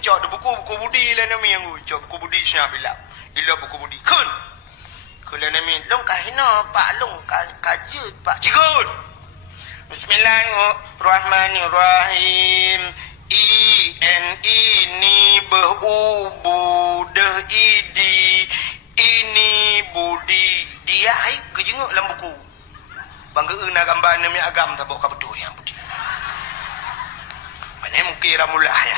cok buku budi lah nami yang cok buku budi siapa bila buku budi kun kulah nami long kahina pak long kajut pak cikun. Bismillahirrahmanirrahim. Ini berubu ini budi dia hai kejenguk dalam buku bangga na gambar nami agam tak bawa betul yang budi mana mungkin ramulah ya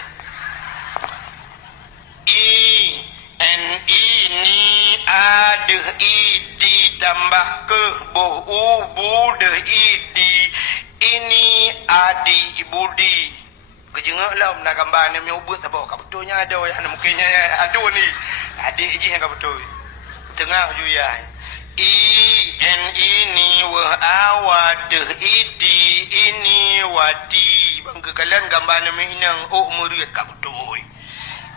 ini ada idi tambah ke berubu ini adi budi kejenguk lah nak gambar nami ubut tak bawa betulnya ada yang mungkinnya ada ni adik je yang betul tengah juya ini wa awad ini wadi bangga kalian gambar nama inang murid kat betul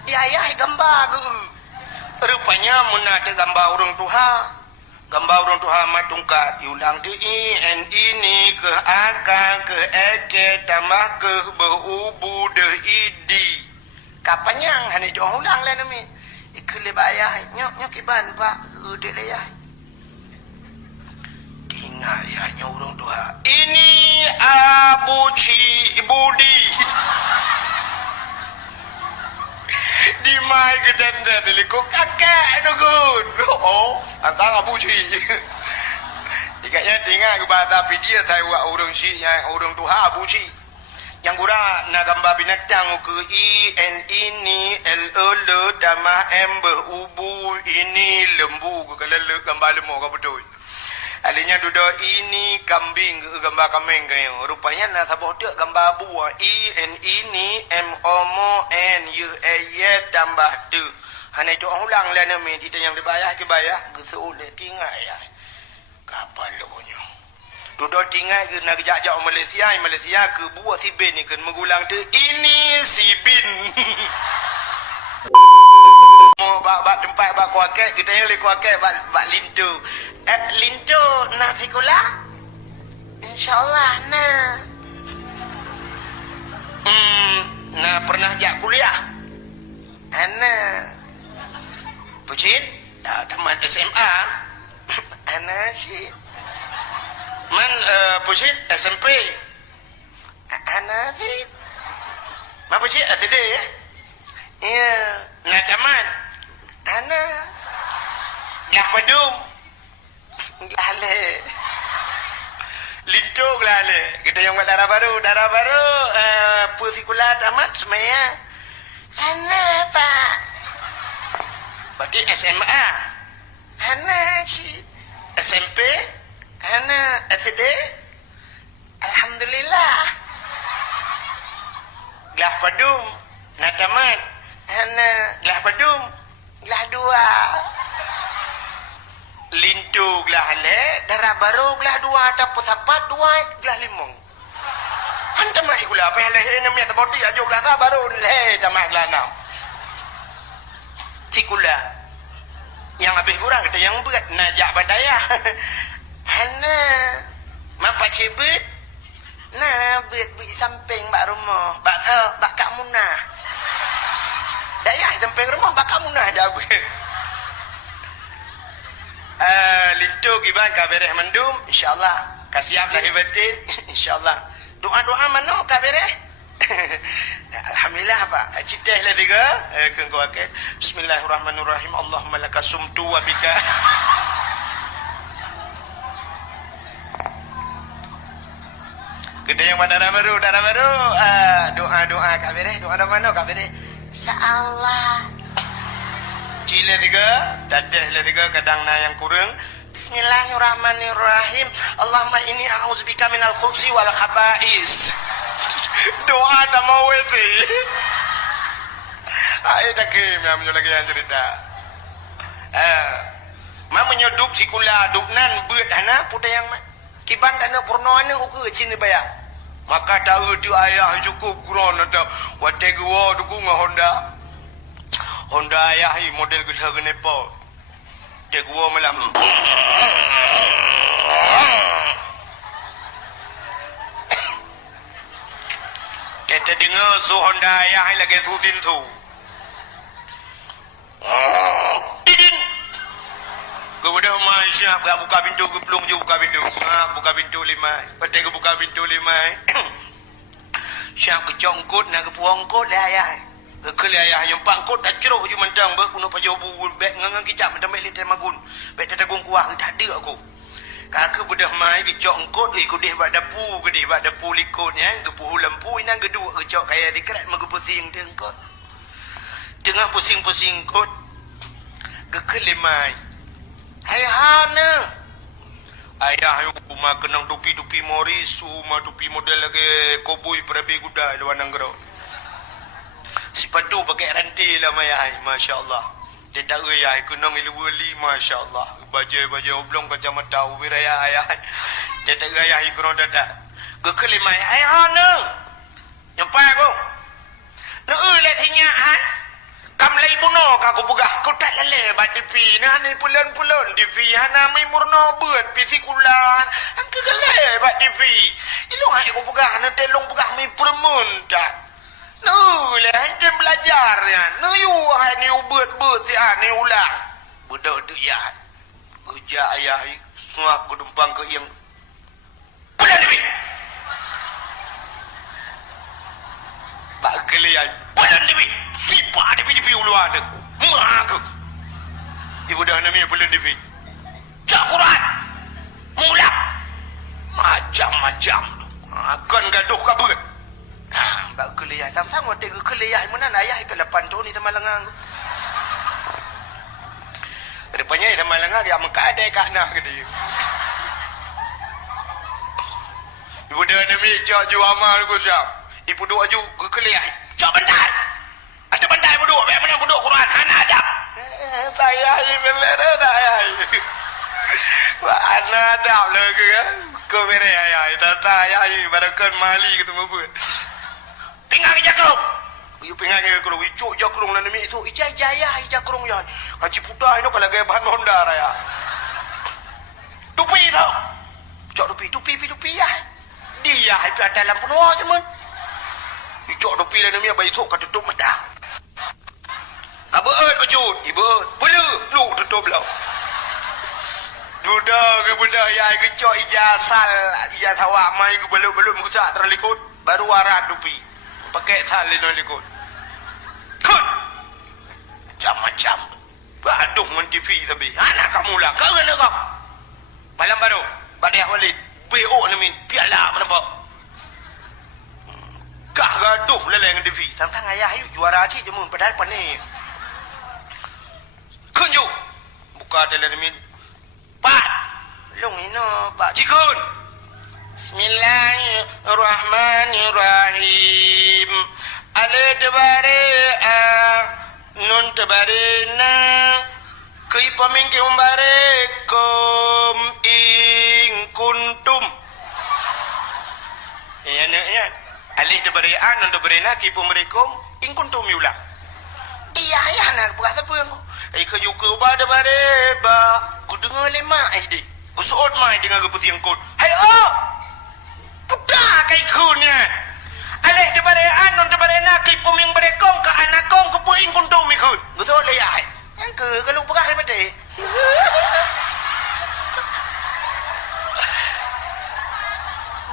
dia ayah gambar ke rupanya munah ada gambar orang Tuhan matungkat diulang tu ini ke akal ke eke tambah ke berubu idi kapanyang hani jong ulang lah nama ikut bayar nyok kiban pak udah layah tinggal ya nyorong Tuhan ini abuci budi di mai kedenda diliku kakek nugun antara abuci ikatnya tinggal ke bahasa video saya buat orang si yang orang Tuhan abuci yang kurang nak gambar binatang ke ini l tambah m berubu ini lembu ke kalau gambar lembu ke betul alinya duduk ini kambing ke gambar kambing ke rupanya nak sabah tu gambar buah ini m omo n y tambah tu hanya itu ulang lah nama kita yang dibayar ke bayar ke seolah tinggal ya kapal lembunya duduk tinggal ke nak jajak Malaysia ke buah si bin ni kan mengulang tu ini si bin bak tempat bak kuakek kita yang boleh kuakek bak lintu lintu nak sekolah insyaAllah nak pernah jak kuliah pucit tamat SMA si man pusit SMP anak ni ma pusit SD ya nak tamat anak dah padum lale lintuk lale kita yang buat darah baru pusikula tamat semaya anak pak berarti SMA anak si SMP anak SD alhamdulillah gelah padum nak tamat anak gelah padum gelah dua lintu gelah le darah baru gelah dua taput sapat dua gelah limong hantam mai gula apa le namanya taboti ajo gelah ta baru le tamat gelah enam cikula yang habis kurang kita yang berat najak badaya hana mapa cebet nah bet samping bak rumah bak kak munah daya samping rumah bak kak munah dah lintu giban kabereh mendum insyaallah kasiap lahir batin insyaallah doa mana kabereh alhamdulillah pak citah lah tiga kan kau akal bismillahirrahmanirrahim Allahumma laka sumtu wa bika kita yang darah baru doa kabereh doa mana kabereh insyaallah cile tiga dadah le tiga kadang na yang kurang bismillahirrahmanirrahim Allahumma inni a'udzubika minal khubsi wal khaba'is doa tak mau itu ayo takim yang lagi yang cerita mamanya duk sikula duk nan beut hana puta yang kiban dana purnoana uku cini bayar maka tahu tu ayah cukup kurang ada wate gua dukung Honda ayah ni model kita kenepo te gua malam kita dengar so Honda ayah lagi tu tin tu Didin. Kau dah siap gak buka pintu, ke pelung je buka pintu. Buka pintu lima. Betul ke buka pintu lima. Siap ke congkut nak ke puangkut dah ayah. Ke ayah yang pangkut dah ceruk je mentang ber kuno pajo bu bek ngang kicap mentang bek litan magun. Bek tagung kuah tak ada aku. Kakak budak mai ke congkut ikut deh bak dapu ke deh bak dapu likutnya ke puhu lampu inang kedua ke cok kaya dikrat magu pusing dengkot. Tengah pusing-pusing kot. Ke lemai. Hai hana. Ayah aku mah kenang tupi-tupi Morris, mah tupi model lagi koboi perabi kuda luar nanggro. Sepatu pakai rantai lah mayai, masya-Allah. Dia tak ayah kenang ilu-wali, masya-Allah. Baju oblong kacamata wiraya ayah. Dia tak ayah kenang dadak. Ke lemai hai hana. Nyampai aku. Nak ulat hingaan. Kam lai buno ka ko pugah ko tak lele ba dipi na ni pulan dipi hana mai murno beut pisikulan ang kegale ba dipi ilu hai ko pugah na telong pugah mai permun tak nu le jam belajar ya nu yu hai ni beut ti ni ulang budak tu ya uja ayah suap ko dumpang ke yang pulan dipi ba kelian pulan dipi siapa di pipi ulu ada mak ibu dah namanya bulan dipi cak Quran mulak macam-macam akan gaduh kabut bak kuliah tang-tang waktu kuliah mana ayah ke 8 tahun ni tamalangang rupanya tamalangang dia mengkadai kat nah ke dia ibu dah namanya cak juamal ku siap ibu doa ju ke kuliah cak bentar ada bandai bodoh, bagaimana bodoh Quran? Anak adab. Saya berbeza saya. Anak adab lagi kan? Kau beri ayah, tata ayah barakan mali ketemu pun. Pingang jakrung. Iu pingang jakrung, icuk jakrung dan demi itu ijaya jakrung ya. Kaji putah itu kalau gaya bahan Honda raya. Tupi itu. Cok tupi ya. Dia hai dalam penuh je mun. Icuk tupi dan demi apa itu kata tutup mata. Abeut bejut, ibeut. Peluk tutup belau. Budak ya kecok ijazah awak mai ke belum ku tak terlikut baru warat dupi. Pakai tali no likut. Kun. Macam-macam. Aduh men TV tapi. Anak kamu lah, kau kena kau. Malam baru, Badiah Walid. BO ni min piala menampak. Kah gaduh leleng TV. Tang-tang ayah ayu juara cik je mun padahal panik. Kunjuk buka telemin Pak long ino Pak Cikun Bismillahirrahmanirrahim ale tebare nun tebare na kui pamingki umbare kom ing kuntum ya ale tebare nun tebare na ki pamrekom ing kuntum yulah iya ya nak buat apa yang kayu ke bada ba ku dengar lemak di ku suot mai dengan keputi yang kut hai puta kai kunya aleh de bare anon de bare nak ki puming bare kong ka anak kong ku puing kuntum ikut betul le ai yang ke kalau pegah hai bade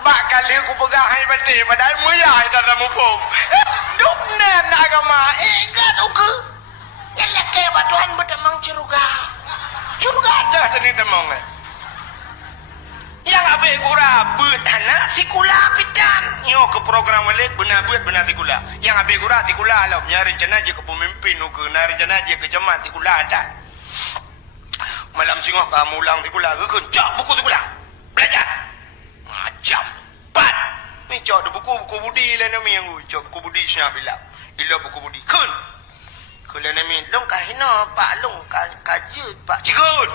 bak kali ku pegah hai bade padahal muyai tak ada mupum duk nen agama enggak uku nyala ke batuan betamang curuga aja tadi temong yang abe gura beut anak sikula pidan nyo ke program walid benar beut benar tikula yang abe gura tikula lah nyari rencana je ke pemimpin ke nari rencana je ke jemaat tikula ada malam singoh kamu ulang tikula ke cak buku tikula belajar macam pat ni cak de buku budi lah nama yang cak buku budi siapa bilang ila buku budi kun kalau nami long kahina pak long kajut pak cikun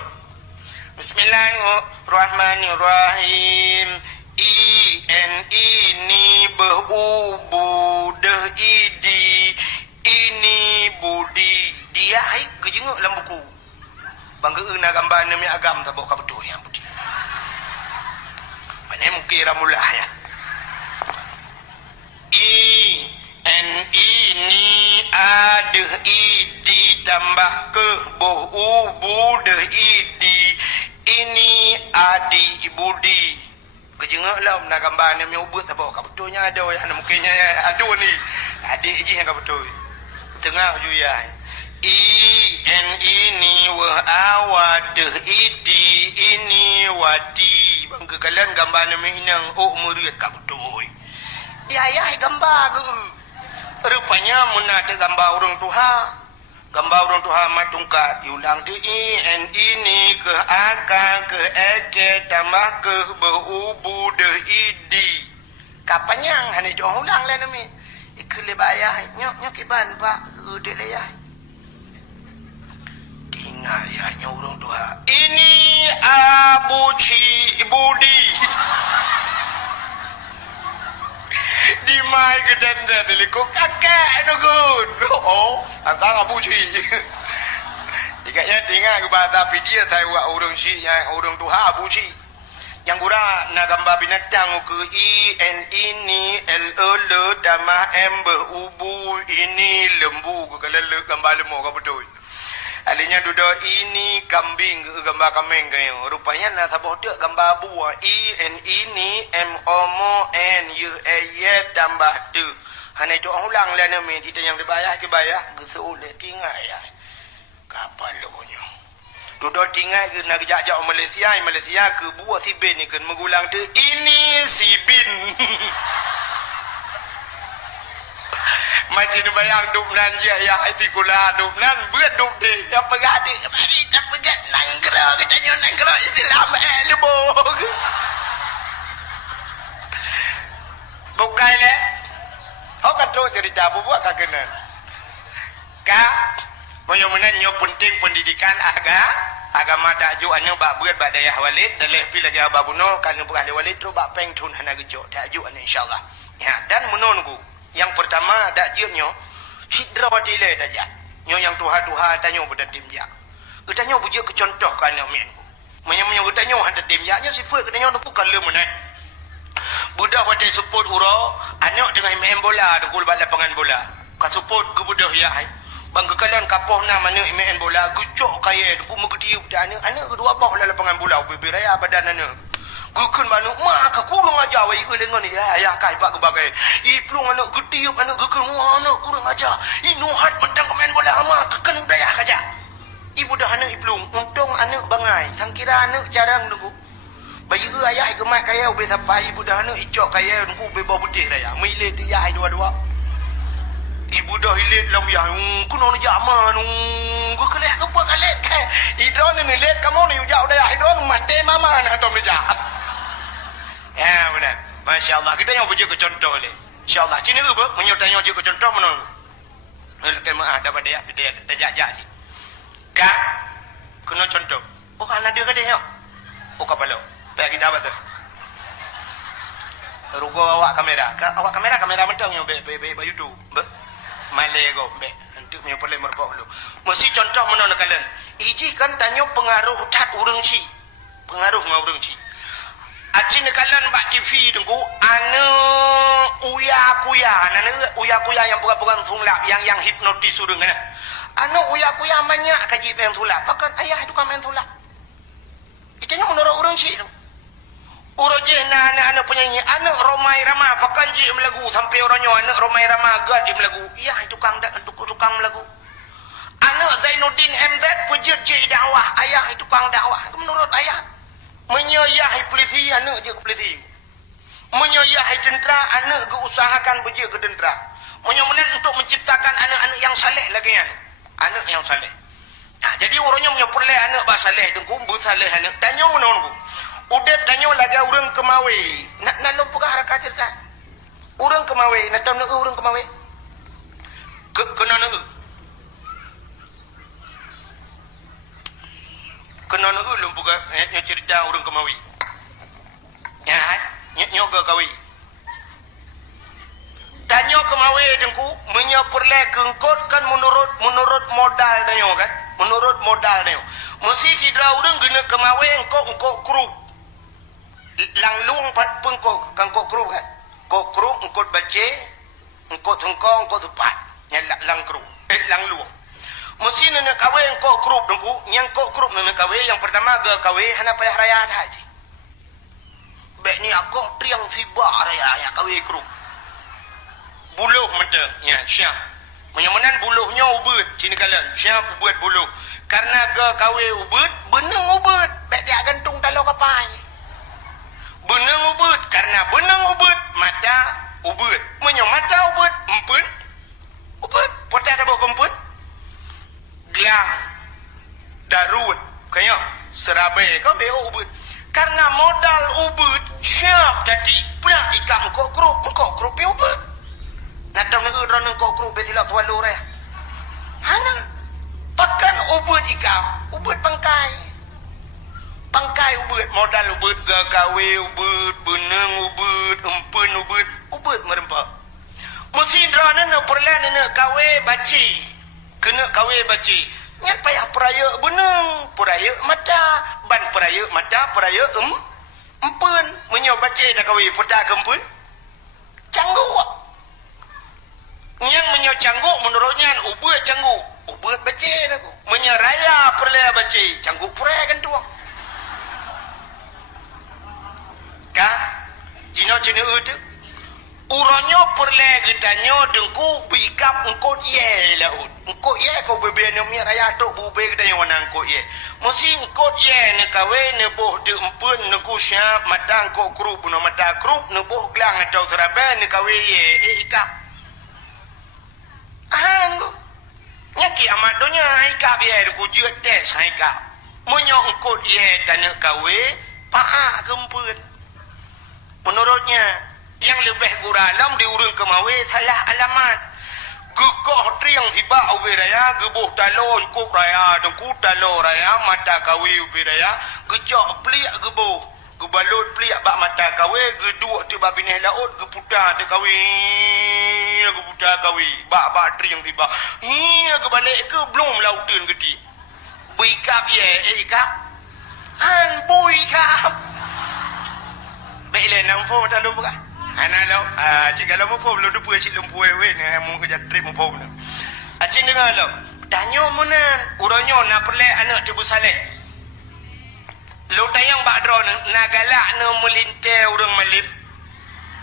Bismillahirrahmanirrahim ini berubu idi ini budi dia hai kejenguk dalam buku bangga na gambar nami agam tak bawa betul yang budi mana mungkin ramulah ya ini ada idi tambah ke boh ubu de idi ini adi budi kejengak lah nak gambar ni ubut apa kat betulnya ada yang mungkinnya ada ni adik je yang kat betul tengah ju ya in ini wa awad idi ini wadi bang kekalian gambar ni minang murid kat betul dia ayah gambar ke rupanya munat gambar orang Tuhan matungkat diulang di ini ke akal ke eke tambah ke berubu de idi kapanyang hanya jauh ulang lah nami ikut bayah nyok kiban pak udah layah tinggal ya orang Tuhan ini Abu Budi di mai kedenda diliku kakek nugun antara Abu Ci ikatnya tinggal ke bahasa video tahu orang si yang orang Tuhan Abu Ci yang kurang nak gambar binatang ke ini l tambah ubu ini lembu ke kalau gambar lembu ke betul alinya duduk ini kambing ke gambar kambing ke rupanya nak sabah dia gambar buah ini n tambah tu hanya itu ulang lah nama kita yang dibayar ke bayar ke seolah tinggal ya kapal lonya duduk tinggal ke nak jajak Malaysia ke buah si bin ni kan mengulang tu ini si bin macam bayang dupnan je ya hati kula dupnan berat dup deh yang pegati mari tak pegat nangkra kita nyon nangkra Islam lebog bukan le kata cerita apa buat kagenan kak menyomenan nyo penting pendidikan agama tajuk anyo bak berat bak dayah walid dalih pi lagi ababuno kan bukan walid tu bak peng tun hana gejo tajuk anyo insyaallah ya dan menonku yang pertama dak jiunyo sidra watile tajak nyo yang tuha tanyo pada tim dia utanyo buje ke contoh kan men menyo utanyo handa tim dia nyo sifat kenyo nu bukan le menai budak wate support uro anak dengan main bola dengkul bak lapangan bola ka support ke budak ya hai bang kekalan kapoh na mana main bola gucok kaya dengkul megediu budak anak kedua bawah lapangan bola beraya badan anak gukun manu mak ke kurang aja wei ke lengan ni ayah kai pak ke bagai iplung anak gediup anak gukun anak kurang aja inuhat mentang main bola mak keken daya kaja ibu dah anak iplung untung anak bangai sangkira anak jarang nunggu bayi ke ayah gemak kaya ubi sampai ibu dah anak icok kaya nunggu ubi bau putih raya milik dia dua-dua ibu dah hilit lam ya kuno ni jama nunggu kena apa kalet hidron ni let kamu ni jauh dah hidron mate mama na tom ni ja ya benar masya-Allah kita yang puji ke contoh le insya-Allah sini ke apa menyotanya je ke contoh menung lekai maaf dapat dia tajak-jak si ka kena contoh bukan ada ke dia oh kapalo tak kita apa tu rugo awak kamera mentang yang be YouTube be malego be untuk me boleh merbok lu mesti contoh menung kalian iji kan tanyo pengaruh tat urang si pengaruh ngurang si acin kalian bak TV tunggu anu uya-kuya yang bukan sulap yang hipnotis urang kan anu uya-kuya banyak kaji main sulap bahkan ayah itu kan main sulap itanya menurut orang sih urang je anak penyanyi anak Romai Rama bahkan je melagu sampai orangnya anak Romai Rama gad dia melagu iya itu tukang melagu anak Zainuddin MZ pujud je dakwah ayah itu tukang dakwah menurut ayah menyayahi polisi anak je ke polisi menyayahi tentera anak ke usahakan beje ke tentera menyomenan untuk menciptakan anak-anak yang saleh lagi anak yang saleh nah, jadi orangnya menyepulai anak bah saleh dengku bersaleh anak tanya menonku udep tanya lagi orang kemawe nak lupa harakat cerita orang kemawe nak tahu nak orang kemawe kena nak kena nak lupa cerita orang kemawe ya nyoga kawi tanya kemawe dengku menyepulai kengkot kan menurut modal tanya kan menurut modal tanya mesti sidra orang guna kemawe engkau kru lang luang pat pengkok kangkok kru kan kok kru engkau bace engkau tengkong engkau tepat lang kru lang luang Mesti nak kahwin kok grup dengku, yang kok grup nak kahwin yang pertama ke kahwin hana payah raya dah je. Baik ni aku triang tiba raya ya kahwin grup. Buluh mentang, ya Syam. Menyamanan buluhnya ubud, sini kalian Syam ubud buluh. Karena ke kahwin ubud, benang ubud, baik dia gantung dalam kapai. Benang ubud, karena benang ubud, mata ubud. Mata ubud, empun. Ubud, potai ada bawa kempun. Gelang, darut, kaya serabai, kau beo ubud. Karena modal ubud, Syam tadi, pulang ikam kok grup ubud. Nadam negara orang kok grup betilak tuan lu raya. Hana, pakan ubud ikam, ubud pangkai. Pangkai ubud, modal ubud, gagawe ubud, benang ubud, empun ubud merempak. Mesti drana nak perlahan nak kawe baci. Kena kawe baci. Nyat payah peraya benang, peraya mata, ban peraya mata, peraya empun. Menyo baci dah kawe putar kempun. Cangguk. Yang menyo cangguk menurutnya ubud cangguk. Ubud baci dah ku. Menyo raya perlaya baci, cangguk peraya kan tuang. Kah? Cina itu. Uranyo perle getanyo dengku bikap engkot ye laut. Engkot ye kau bebena mi raya tok bube getanyo nang engkot ye. Mesti engkot ye ne kawe ne boh de empun ne ku syap matang kok grup no mata grup ne boh glang atau terabe ne kawe ye ikap. Anggo. Nyaki amat donya ikap ye ku je tes ikap. Monyo engkot ye tanah kawe paa kempun. Menurutnya yang lebih guralam diurung kemawe salah alamat. Gekoh triang tiba ubi raya, gebuh talo ikut raya, dengku talo raya, mata kawe ubi raya, gejok peliak gebuh, gebalut peliak bak mata kawe, geduk tiba bineh laut, geputar te kawe, geputar kawe, bak triang tiba. Iya gebalik ke belum lautan geti. Buikap ye, ikap. Han buikap. Baiklah nampu tak lupa kah? Anak lo, cik kalau mau pun belum lupa cik lumpu wewe ni, mau kerja trip mau pun. Cik dengar lo, tanya mana, uranyo nak perle anak tibu saleh. Lo tayang bakdro nak galak nak melintai urang malim.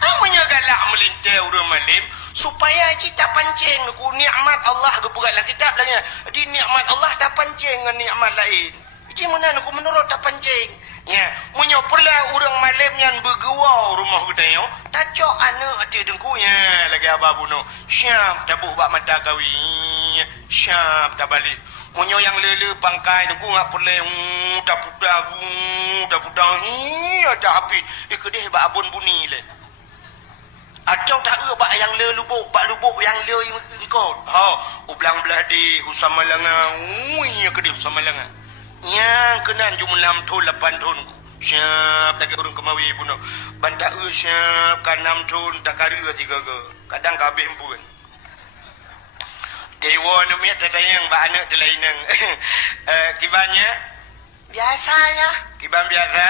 Amanya galak melintai urang malim supaya kita pancing ku nikmat Allah ke berat dalam kitab lagi. Di nikmat Allah tak pancing dengan nikmat lain. Cik mana aku menurut tak pancing. Ya, munyo perla urang malam yang bergua rumah kita yo. Tacok anak ati dengkunya lagi apa buno. Syam tabuk bak mata kawi. Syam tak balik. Munyo yang lele pangkai dengku ngak perla tak putang. Ada api. Ikdeh bak abun buni le. Atau tak bak yang le lubuk yang le engkau. Ha, ublang belah di Husamalanga. Ikdeh Husamalanga. Yang kenan jumlah tu 8 tahun. Siap lagi urang kemawi bunuh. Bantak siap kan 6 tahun tak kari 3 ke. Kadang kabeh pun. Dewa nu miat tatayang ba anak telainan. Kibanya biasa ya. Kiban biasa.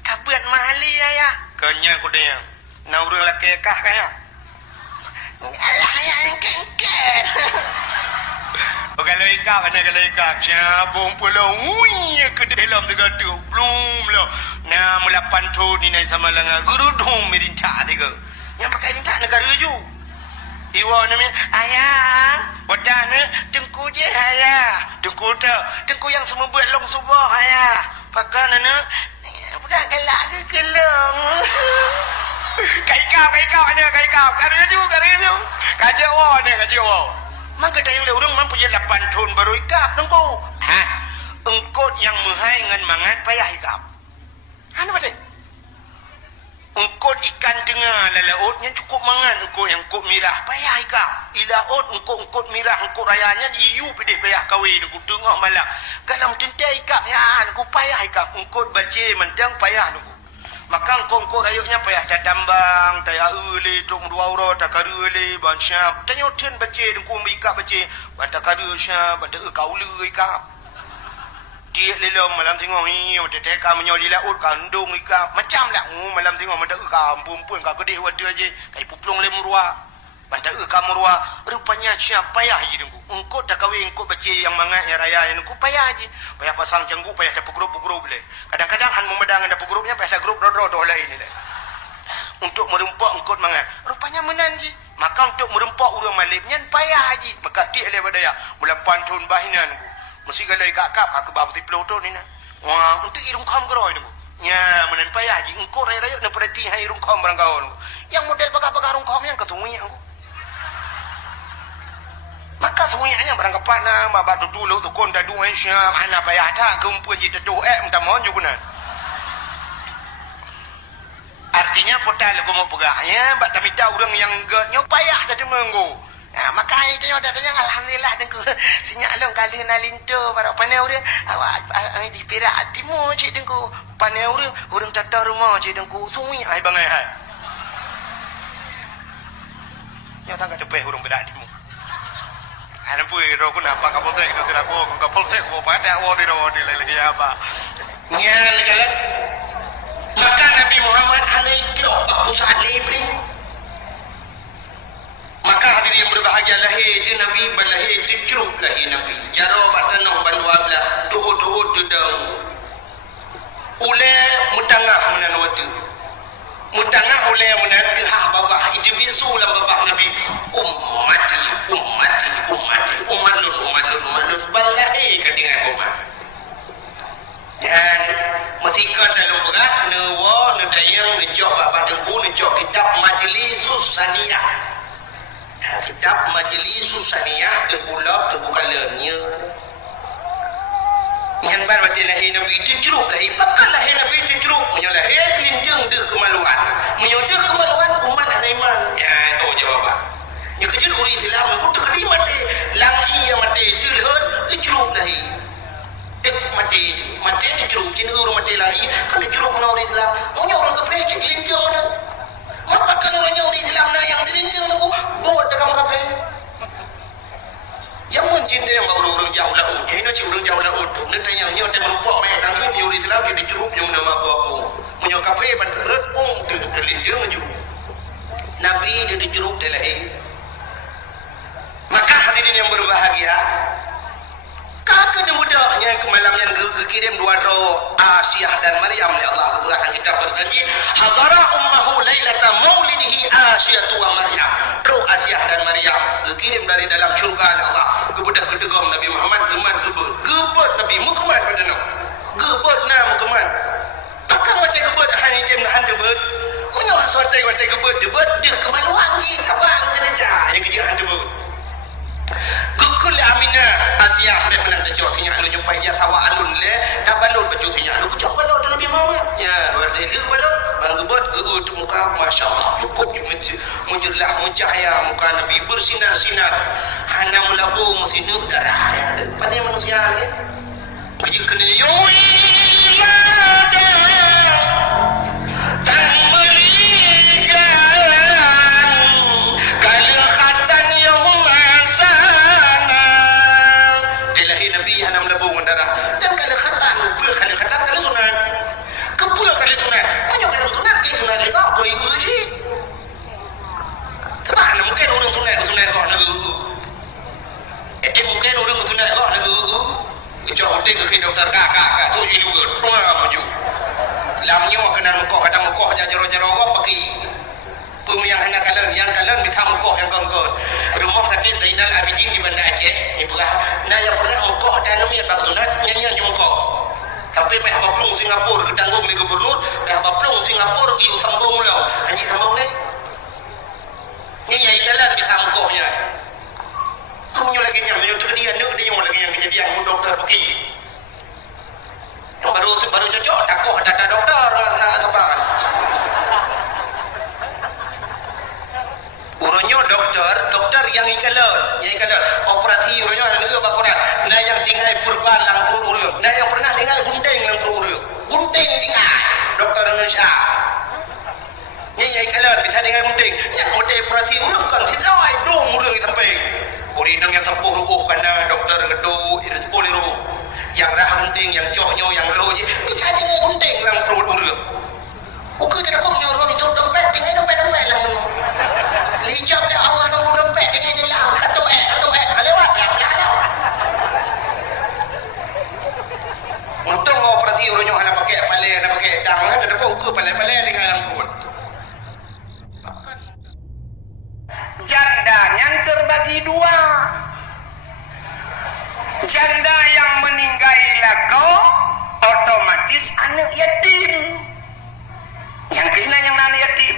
Kabuat mahali ya. Kenya ku dia. Na urang laki kah kaya. Alah yang kengken. Kalau ikap, siapa pula, ke dalam tiga tu, belum lah. Nah, mula pantu ni naik sama langa, guru dong merintak tiga. Yang pakai rintak negara ju. Iwa namanya, ayah, wadah ni, tengku je ayah. Tengku yang semua buat long subah ayah. Pakai nana, bukan gelak ke kelong. Kaikau, karena ju. Kajak wah ni, kajak wah. Maka tayang le urang mampu je 8 tahun baru ikap tengko. Ha. Engkot yang mahai ngan mangat payah ikap. Anu betul. Engkot ikan tengah laut yang cukup mangan engkot yang engkot mirah payah ikap. Ilaut engkot mirah engkot rayanya iu pedih payah kawin engkot tengah malam. Galang tentai ikap ya engkot payah ikap. Engkot baca mentang payah engkot. Maka engkau rayuknya payah tak tambang, tak uli, tung dua orang, tak kari uli, ban syab. Tanya ten baca, engkau ikap baca, ban tak kari syab, ban tak kau uli ikap. Dia lelom malam tengok ni, tak kau menyoli laut, kandung ikap. Macam lah, malam tengok, tak kau pumpun, kau kedih waktu aja, kau puplong lem ruah. Bantai kamu ruah rupanya siapa payah je dengku. Engkau dah kahwin engkau baca yang mangat yang raya yang engkau payah je. Payah pasang canggu payah dapat grup boleh. Kadang-kadang han memedangan dapat grupnya payah grup dodro tu lain ni. Untuk merempak engkau mangat. Rupanya menan je. Maka untuk merempak urang malibnya payah je. Maka dia lebar daya mula pantun bahinan ku. Mesti galai kakap aku bawa tiplo tu ni nah. Wah untuk irung kam geroi dengku. Ya menan payah je. Engkau raya-raya nak perhati hai irung kam barang kau. Yang model pakai-pakai irung kam yang ketungui aku. Maka semuanya barang kepana baba tu dulu tu kon dah dua syam ana payah tak kumpul je tu minta mohon juga nak. Artinya portal aku mau pegahnya bak kami tahu orang yang getnya payah tadi menggo. Maka ini tanya datanya alhamdulillah dengku sinyak long kali nalinto para panau dia awak di pirak hatimu cik dengku panau dia orang tata rumah cik dengku sumi ai bangai hai. Nyo tangga depe urang bedak dimu. Ana pui ro kuna apa kapolsek itu tidak ko kapolsek ko pada wo biro ni lagi apa. Nya negala. Maka Nabi Muhammad alaihi aku salib ni. Maka hadirin yang berbahagia lahir di Nabi berlahir di curug lahir Nabi. Jaro batanong bandua belah tuhut-tuhut judang. Ule mutangah menan watu. Mutangah oleh menanti ha babah itu bisu lam babah Nabi umat balai ketinggalan umat dan ketika dalam berat newa nedayang nejok babah dengku nejok kitab Majlisus Saniyah kitab Majlisus Saniyah dengkulap dengkukalannya yang bar batin lahir Nabi itu ceruk lahir pakai lahir Nabi itu ceruk menyalahir kelinjeng dek kemaluan menyodek kemaluan umat nak iman itu jawapan yang kecil uri Islam aku terima mati lang iya mati itu lihat itu ceruk lahir dek mati itu ceruk jenis orang mati lahir kan itu ceruk mana uri Islam punya orang kafir kelinjeng mana maka orangnya uri Islam na yang kelinjeng aku buat dalam kafir yang mencintai yang baru orang jauh laut ini cik orang jauh laut tu nanti yang ni macam melupak banyak tangan ni orang Islam jadi curup yang nama apa punya kafe bandar pun tu kelinjeng maju Nabi dia dicurup dia lahir maka hadirin yang berbahagia kakak mudahnya kemalam yang kirim dua roh Asyah dan Maryam ya Allah Quran kita berjanji hadara ummahu lailata maulidihi Asyah wa Maryam roh Asyah dan Maryam kirim dari dalam syurga Allah kebedah kedegam Nabi Muhammad geman gebet Nabi mukeman pada nak gebet na mukeman takkan macam gebet hanya jam nahan gebet menyawa suatu macam gebet dia kemaluan kita bang gereja yang kerja han gebet Gukul Aminah Asyah memang terjauh tinggal lu nyupai jasa wa alun le dah balut baju tinggal lu kecok balut Nabi Muhammad ya berarti lu balut bang gebet geut muka masya-Allah cukup menjerlah mencahaya muka Nabi bersinar-sinar hana melabu mesin darah ya pada manusia lagi kerja kena yuilada tan doktor kakak tu ini juga tua maju lamnya kena mukoh kadang mukoh jaro-jaro pakai pun yang hendak kalian minta mukoh yang kongkon rumah sakit Zainal Abidin di Banda Aceh ibu nah yang pernah mukoh dan namanya tak sunat nyanyian jongkok tapi meh apa plung Singapura ketanggung di gubernur dah apa plung Singapura kiu sambung lah haji sambung ni nyanyi jalan bisa mukohnya kamu lagi nyamnya tu dia lagi yang kejadian doktor pergi baru cocok takut data doktor apa urunyo doktor yang ikalan operasi urunyo ada apa korang nah yang tinggal purban lang pururyo nah yang pernah tinggal gunting lang pururyo gunting tinggal doktor Indonesia yang ikalan bisa dengan gunting yang model operasi urung kan sidai dong urung sampai urinang yang tempuh rubuh karena doktor gedu itu boleh rubuh yang rah gunting yang joknyo yang lo je bisa dengan gunting lang perut urung ukur tak kong nyuruh itu dompet tinggal dompet lang lijab ya Allah terbagi dua. Janda yang meninggal lako otomatis anak yatim. Yang kena yang anak yatim.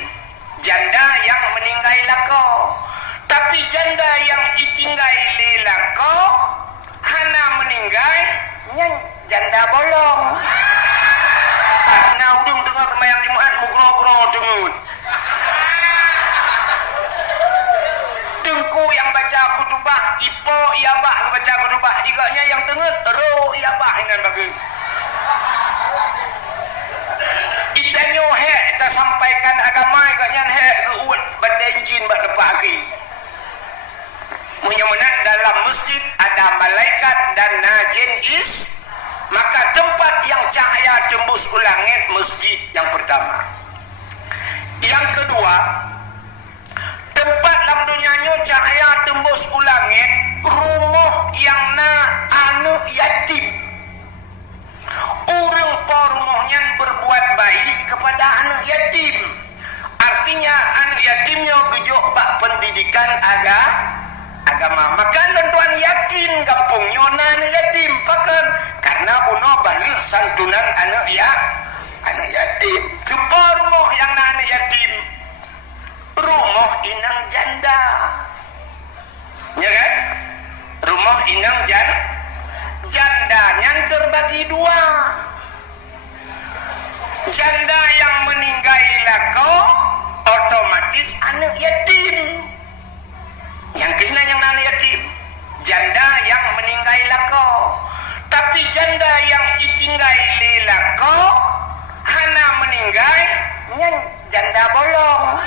Janda yang meninggal lako. Tapi janda yang itinggal lako hana meninggal nyang janda bolong. Nah udung tengah kemayang limuan mugro-gro dengut. Tengku yang baca khutbah, ipo iabah baca khutbah, igaknya yang dengut ro iabah inan bagi. Itanyo he kita sampaikan agama igaknya he geuut badenjin bak depagi. Mudah-mudahan dalam masjid ada malaikat dan najin maka tempat yang cahaya tembus ke langit masjid yang pertama. Yang kedua, tempat dalam dunianya cahaya tembus ke langit rumah yang na anak yatim. Orang rumahnya berbuat baik kepada anak yatim. Artinya anak yatimnya gejok bak pendidikan agama. Maka tuan yakin kampungnya anak yatim pakan karena uno balik santunan anak yatim. Supaya rumah yang anak yatim rumah inang janda, ya kan? Rumah inang jandanya terbagi dua. Janda yang meninggal lako otomatis anak yatim. Yang kena yang anak yatim, janda yang meninggal lako. Tapi janda yang itinggal lako hana meninggal nyang janda bolong.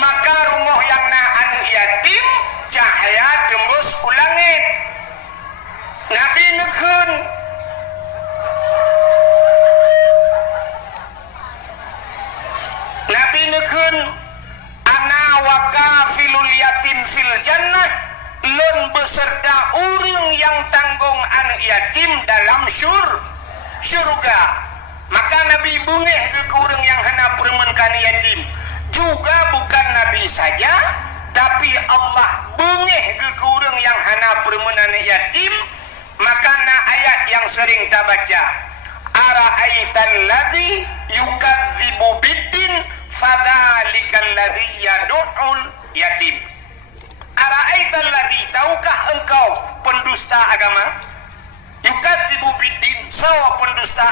Maka rumah yang na anak yatim cahaya tembus ke langit. Nabi nekun ana wakafilul yatim fil jannah lun beserta orang yang tanggung anak yatim dalam syurga. Maka Nabi bungeh ke orang yang hana permenkan yatim. Juga bukan Nabi saja, tapi Allah bungeh ke orang yang hana permenan yatim. Maka na ayat yang sering kita baca, ara'aitan ladzi yukadzibu biddin fadzalikal ladzi yad'ul yatim. Ara'aital ladzi, tahukah engkau pendusta agama? Yukadzibu biddin, sawa pendusta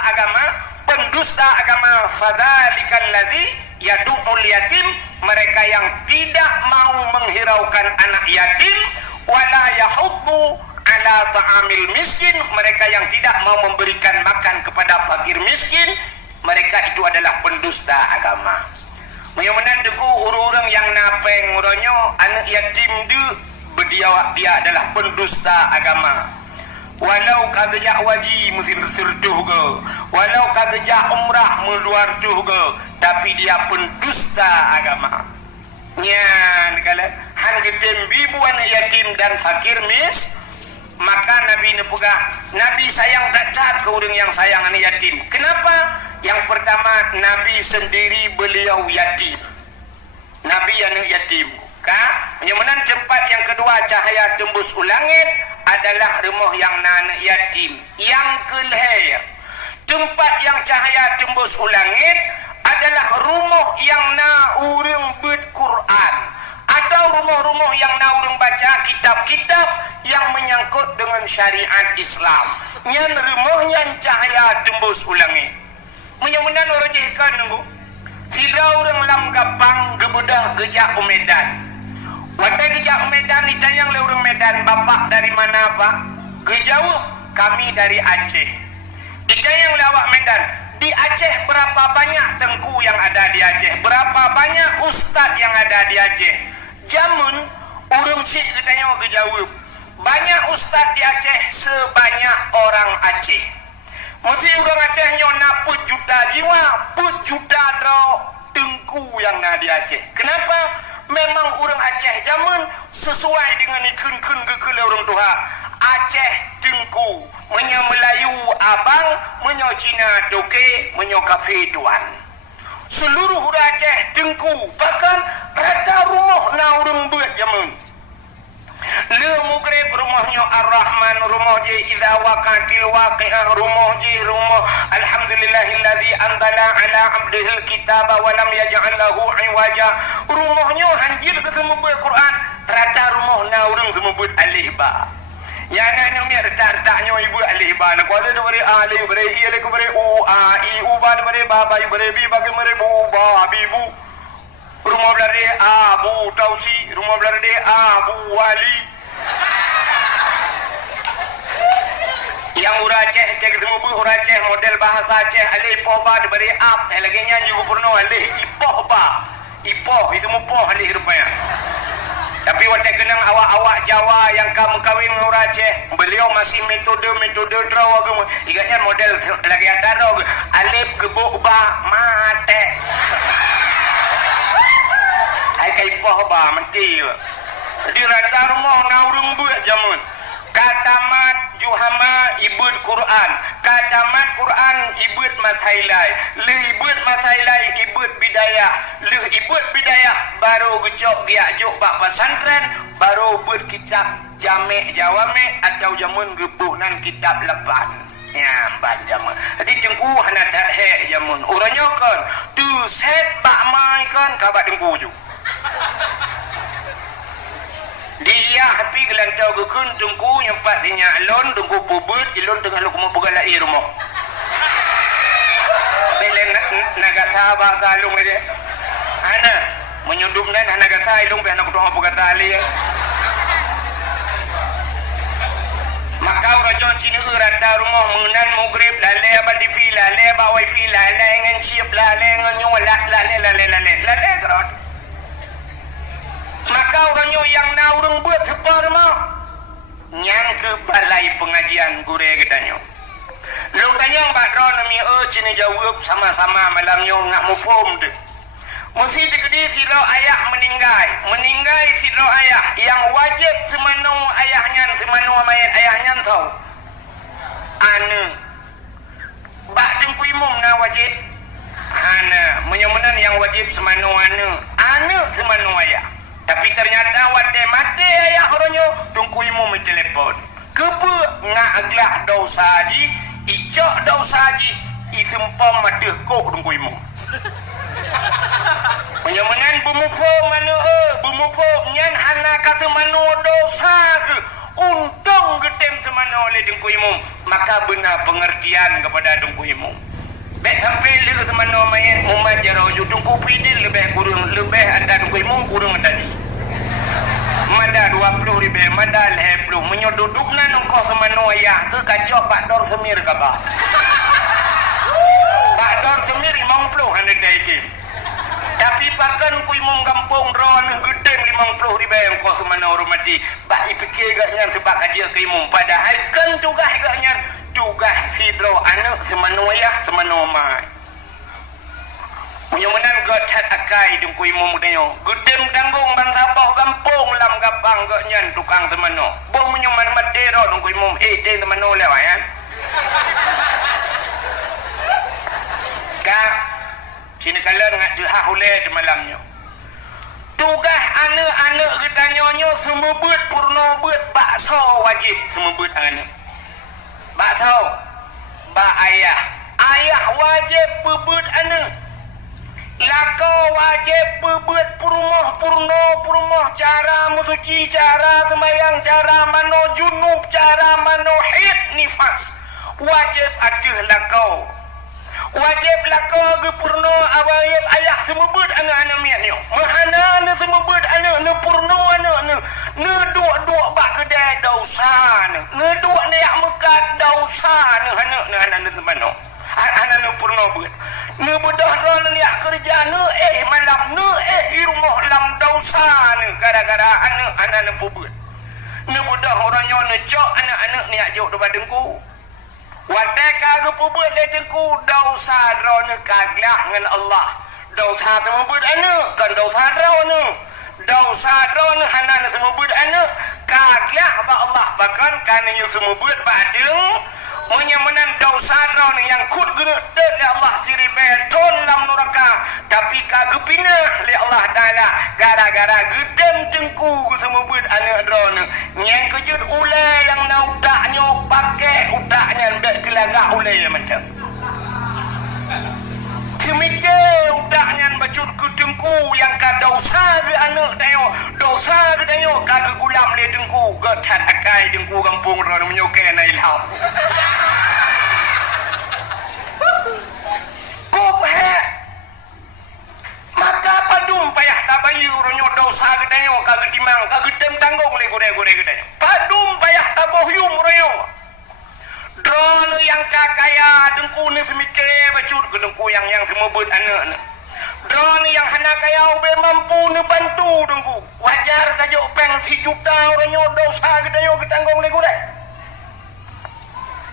agama fadzalikal ladzi yad'ul yatim, mereka yang tidak mau menghiraukan anak yatim, wala yahuddu ala ta'amil miskin, mereka yang tidak mau memberikan makan kepada fakir miskin, mereka itu adalah pendusta agama. Mudah-mudahan deku orang-orang yang napeng uronyo anak yatim dia adalah pendusta agama. Walau kagejak waji musir tuh ke, walau kagejak umrah meluar tuh ke, tapi dia pendusta agama. Nyan kalian han getem bibu anak yatim dan fakir maka Nabi nepegah, Nabi sayang tak cat ke orang yang sayang anak yatim. Kenapa? Yang pertama, Nabi sendiri beliau yatim. Nabi anak yatim. Kemudian tempat yang kedua cahaya tembus ulangit adalah rumah yang anak yatim. Yang kelihir, tempat yang cahaya tembus ulangit adalah rumah yang na urang berquran, atau rumah-rumah yang na urang baca kitab-kitab yang menyangkut dengan syariat Islam. Yang rumahnya cahaya tembus ulangit. Mudah-mudahan orang jihkan nunggu. Tidak orang lam gapang gebedah gejak Medan. Waktu gejak Medan ditanya oleh orang Medan, bapak dari mana pak? Kejawab, kami dari Aceh. Ditanya oleh awak Medan, di Aceh berapa banyak tengku yang ada di Aceh? Berapa banyak ustad yang ada di Aceh? Jamun orang cik ditanya kejawab, banyak ustad di Aceh sebanyak orang Aceh. Mesti orang Aceh nyona put juta jiwa, put juta dro tengku yang ada di Aceh. Kenapa? Memang orang Aceh zaman sesuai dengan ikun-kun gekele orang Tuhan. Aceh tengku, Melayu abang, menyo Cina toke, menyo kafe tuan. Seluruh Aceh tengku, bahkan rata rumah na urang buat jamun. Le mugrib rumahnya Ar-Rahman, rumah je idza waqatil waqi'ah, rumah je rumah alhamdulillahilladzi anzala ala abdihil kitaba wa lam yaj'al lahu iwaja. Rumahnya hanjil ke semua buat Quran, rata rumah na urang semua buat alif ba. Ya nak ni rata-ratanya ibu alif ba. Nak ada beri alif, beri i, alif beri u, a, i, u ba beri ba, ba beri bi, bagi beri bu, ba, bi bu. Rumah belari Abu Tausi, rumah belari Abu Wali. Yang Aceh, cek semua bu Aceh model bahasa Aceh alif poh ba diberi ap, lagi nyanyi gubernur alif ipoh ba, ipoh itu mupoh alif rupanya. Tapi waktu kenang awak-awak Jawa yang kamu kawin dengan orang Aceh, beliau masih metode draw agama. Ingatnya model lagi ada alif gebuk ba mate. Ai kai poh ba menti. Di rata rumah naurung buat jamun. Katamat Juhama ibut Quran, katamat Quran ibut Mathailai, le ibut Mathailai ibut bidayah, le ibut bidayah baru gejok giajuk bak pesantren, baru buat kitab Jami' Jawami' atau jamun gebuhnan kitab lepan. Ya, ban jamun. Jadi tengku hana tarhe jamun. Uranya kan tu set bak mai kan kabat tengku ju. Dia happy gelantau gekun tungku yang patinya alon tungku pubut ilon tengah lu mau pegal air rumah. Belen naga sahabat salung aja. Ana menyudup nan naga salung be anak doa pegal tali. Maka raja Cina rata rumah mengan mugrib lale abad di fila lale bawai fila lale ngan siap lale ngan nyolak lale kerot. Maka orangnya yang naurung buat separ mah nyang ke balai pengajian gure katanya. Lu tanya Mbak Ron mi Cina jawab sama-sama malamnya ngak mufum tu. Mesti dikedi silo ayah meninggal silo ayah yang wajib semanu ayahnya semanu mayat ayahnya tahu. Anu bak tengku imum na wajib. Hana menyemenan yang wajib semanu anu semanu ayah. Tapi ternyata wate mati ayah orangnya tungku imum telepon. Kebu ngak aglah dosa haji, icok dosa haji, isempam madeh kok tungku imum. Menyemenan bumufo manu bumufo nyan hana kata manu dosa ke untung getem semana oleh tungku imum. Maka benar pengertian kepada tungku imum. Baik sampai le semana main umat jaro ju tungku pidil lebih kurang lebih ada tungku imum kurang tadi. Mada 20 ribu mada 10 menyodudukna nongko semana ayah ke kacau Pak Dor Semir ke bah. Pak Dor Semir 50 hanya daiki. Tapi pakan ku imum kampung ron gedeng 50 ribu yang kau semana hormati. Bak ipikir gaknya sebab kaji ke imum padahal kan juga gaknya juga sidro anak semana ayah semana mai. Menyemenan gecat akai dengku imum denyo. Gedem tanggung bantapah kampung lam gapang gaknya tukang semana. Bong menyeman matero dengku imum ten semana lewayan. Kak sini kalian ngak jehah oleh di malamnya. Tugas anak-anak kita nyonyo semua buat purno buat bakso wajib semua buat anak. Bakso, bak ayah. Ayah wajib berbuat anak. Lako wajib berbuat purno cara mutuci, cara sembahyang, cara mano junub, cara mano hid nifas. Wajib ada lako. Wajib lako ke purno awayib ayah semua buat anak-anak mianyo. Mahana ne semua buat anak ne purno anak ne duk bak kedai dosa ne duk ne yak mekat dosa ne anak ne semano. Anak ne purno buat. Ne budah ron ne yak kerja ne malam ne rumah lam dosa ne gara-gara anak ne buat. Ne budah orangnya ne cok anak-anak ne yak jauh depan dengku. Wateka gepubut le tengku dosa drone kaglah ngan Allah. Dosa semubut anu kan dosa drone. Dosa drone hanan semubut anu kaglah ba Allah bahkan kan yu semubut badeng menyamanan dosa dron yang kut guna dan ya Allah ciri beton lam neraka tapi kagepina li Allah taala gara-gara gedem tengku semua buat anak dron yang kejut ulai yang na udaknya pakai udaknya ndak kelagak ulai macam semike udaknya bacut ke tengku yang ka dosa di anak tengok dosa di tengok kagak gulam le tengku gatat akai tengku kampung dron menyokai na ilham maka padum payah tabayu ronyo dosa gedanyo kagak timang kagak tem tanggung le gore-gore gedanyo padum payah tabohyum ronyo drone yang kakaya dengku ni semike bacut gedengku yang semua buat anak drone yang hana kaya ube mampu ni bantu dengku wajar tajuk peng si juta ronyo dosa gedanyo ketanggung le gore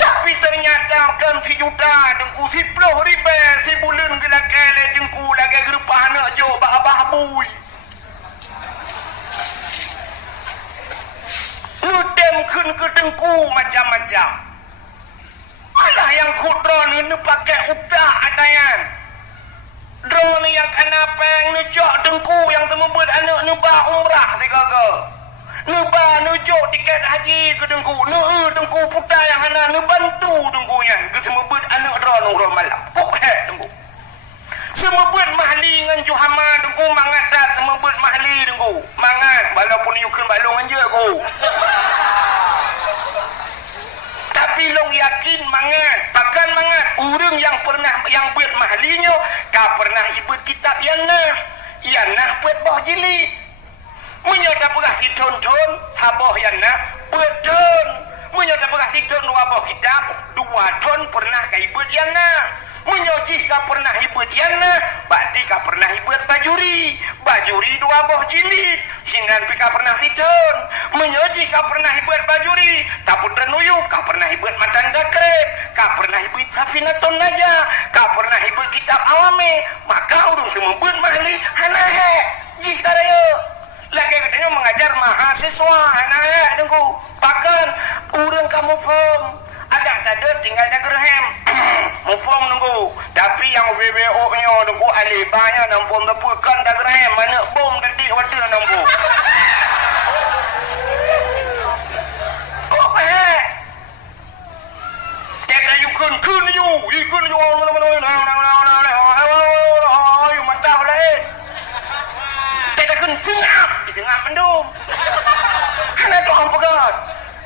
tapi ternyata kan si juta dengku si puluh ribu si bulan gelak le dengku lagi gerupah anak jo abah bui nudem kun ke dengku macam-macam malah yang kudron ini pakai udah atayan drone yang kena peng nujok dengku yang semua buat anak nubah umrah tiga-tiga nuba nujuk tiket haji ke dengku dengku putar yang hana bantu dengkunya ke semua buat anak drone urang malam kok dengku semua buat mahli ngan juhama dengku mangat tak semua buat mahli dengku mangat walaupun yukun balung anje ku tapi long yakin mangat bahkan mangat urang yang pernah yang buat mahlinya ka pernah ibut kitab yang nah buat boh jili menyata pegasi tonton taboh yang nak beton menyata pegasi ton dua boh kitab 2 ton pernah kaibut yang nak menyojih ka pernah ibut yang nak bakti ka pernah ibut bajuri 2 boh jilid singan pika pernah siton menyojih ka pernah ibut bajuri taputra nuyuk ka pernah ibut matan dakrep ka pernah ibut safinatun naja ka pernah ibut kitab awame maka urung semua buat mahli hanahe jih karayo lagi katanya mengajar mahasiswa anak dengku bahkan urang kamu form ada tadi tinggal ada gerhem mau form nunggu tapi yang WBO nya dengku alibanya nampun tepukan ada gerhem mana bom tadi waktu nampu kok teka yukun kun yu ikun yu mata lain teka kun singap tengah mendung karena doa pegat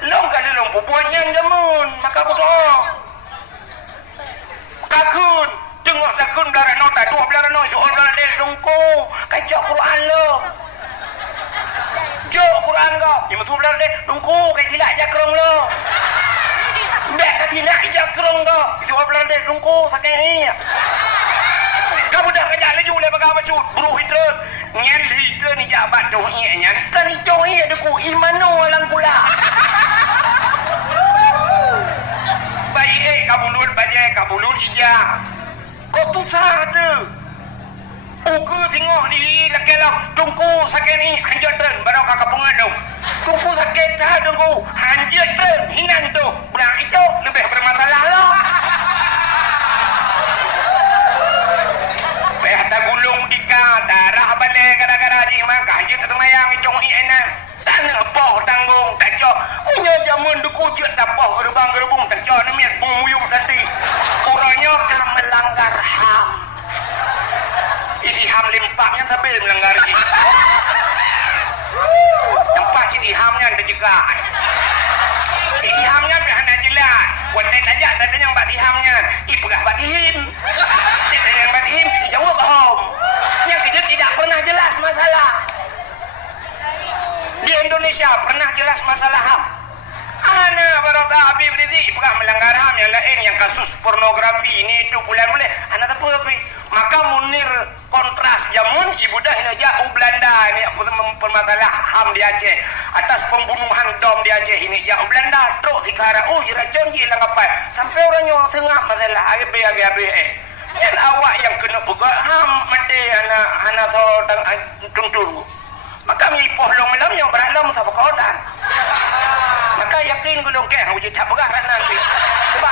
long kali long pupuannya jamun maka berdoa kakun tengok takun belara nota 2 belara nota jual belara del dongko kacau Quran lo jo Quran ko yang betul belara del dongko kayak tidak jakrong lo bek tidak jakrong do jual belara del dongko sakit kamu dah kerja lagi oleh bagaimana cut buru hitren nyan hitren ni jabat doh nyan kan itu ada ku imano lang kula bayi kabulut bajai kabulut ija kok tu satu uku tengok di lakelak tungku sakit ni hanjat tren baru kakak pengadau tungku sakit cah tungku hanjat tren hinan tu berang itu lebih bermasalah lah tak gulung dika darah balik gara-gara haji maka haji ketemayang icong iena tanah poh tanggung tak cok punya jamun duku jut tak poh gerbang-gerbung tak cok nemiat muyuk nanti orangnya kan melanggar ham isi ham limpaknya sampai melanggar ini tempat isi hamnya ada juga isi hamnya berhana jelas wanita tajak tadi yang bati hamnya ipegah batihin tidak yang batihin jawab bohong yang kejut tidak pernah jelas masalah di Indonesia pernah jelas masalah ham ana barata habib rizik ipegah melanggar ham yang lain yang kasus pornografi ini itu bulan boleh ana tapi maka munir kontras jamun ibu dah hinaja Belanda ini permasalah ham di Aceh atas pembunuhan dom di Aceh ini jauh Belanda truk sikara racun hilang apa sampai orangnya tengah masalah agak yang awak yang kena pegat ham mati anak so tungtung maka mipoh long malam yang beralam sama kodan maka yakin gulung keh wujud tak pegat nanti sebab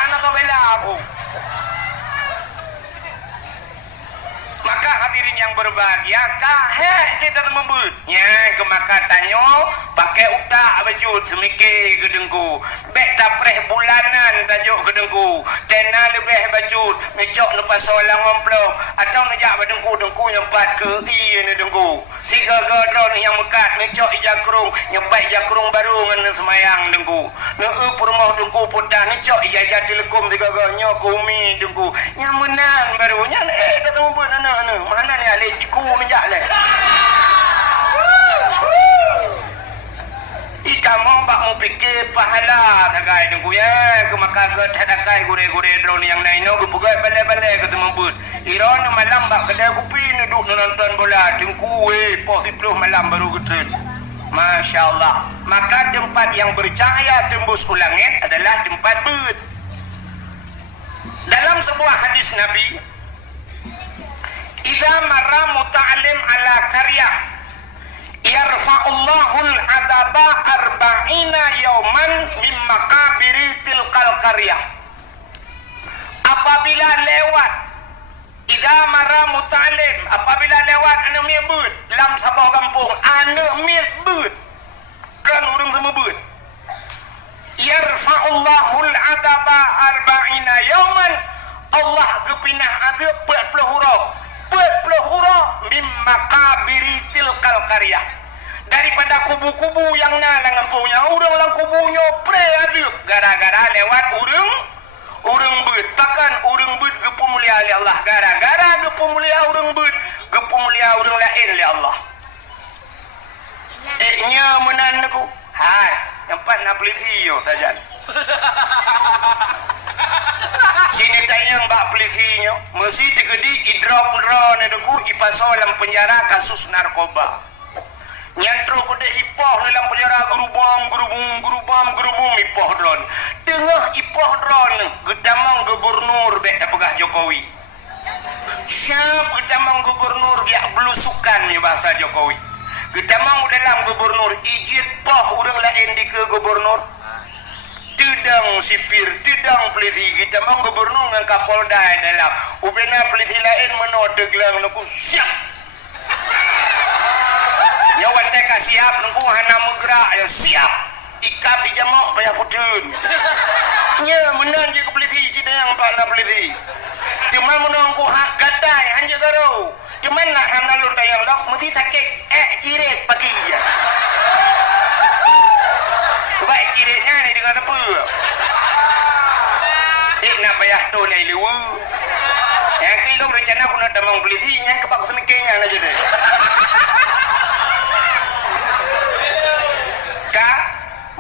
berbahagia kahek tidak membut nya ke maka tanyo pakai utak bajut semikir gedengku bek tapreh bulanan tajuk gedengku tena lebih bajut ngecok lepas solang ngomplok atau ngejak badengku dengku yang 4 ke i ni dengku 3 godron yang mekat ngecok ijakrung nyebat jakrung baru ngan semayang dengku neu purmoh dengku putah ngecok ijajah telekom 3 gonyo kumi dengku yang menang barunya datang pun anak mana ni alih ku menjak le ika mau bak mu fikir pahala tagai dengku ya ke maka ke tadakai gure-gure drone yang lain no gebugai balai-balai ketemu but iron malam bak kedai kopi duduk nonton bola dengku poh 10 malam baru getren masya-Allah maka tempat yang bercahaya tembus ke langit adalah tempat but. Dalam sebuah hadis Nabi idza marra muta'allim ala qaryah yarfa'ullahul adaba 40 yauman min maqabiri tilkal qaryah. Apabila lewat idza marra muta'allim apabila lewat anu miebut dalam sebuah kampung anu miebut kan urang sama beut yarfa'ullahul adaba 40 yauman Allah gepinah azab 40 hura mim makabiri tilkal qaryah daripada kubu-kubu yang nalang kampungnya urang lang kubunya pre azab gara-gara lewat urang beut takkan urang beut gepu mulia oleh Allah gara-gara gepu mulia urang beut gepu mulia urang lain oleh Allah nya menan aku hai empat nak peliti yo sajan sini tanya mbak pelitinya mesti tegedi idrop ron edeku ipaso dalam penjara kasus narkoba nyantro kode hipoh dalam penjara gerubam hipoh dron tengah hipoh dron gedamang gubernur bek pegah Jokowi siap gedamang gubernur biak belusukan ni bahasa Jokowi gedamang dalam gubernur ijit poh urang lain di ke gubernur tidang sipir tidang peliti kita mang gubernur ngan kapolda dalam ubena peliti lain menodeg lang nuku siap ya wate ka siap nuku hana menggerak ya siap ikap di jamok payah putun nya menan je ke peliti cidang pak na peliti cuma menunggu hak gatai hanya garo cuma nak hanalun dayang lok mesti sakit cirit pagi ya baik ciritnya ni dengan apa nak payah tu lai lewu yang kilo rencana aku nak damang polisi yang kepak semikirnya aja deh kak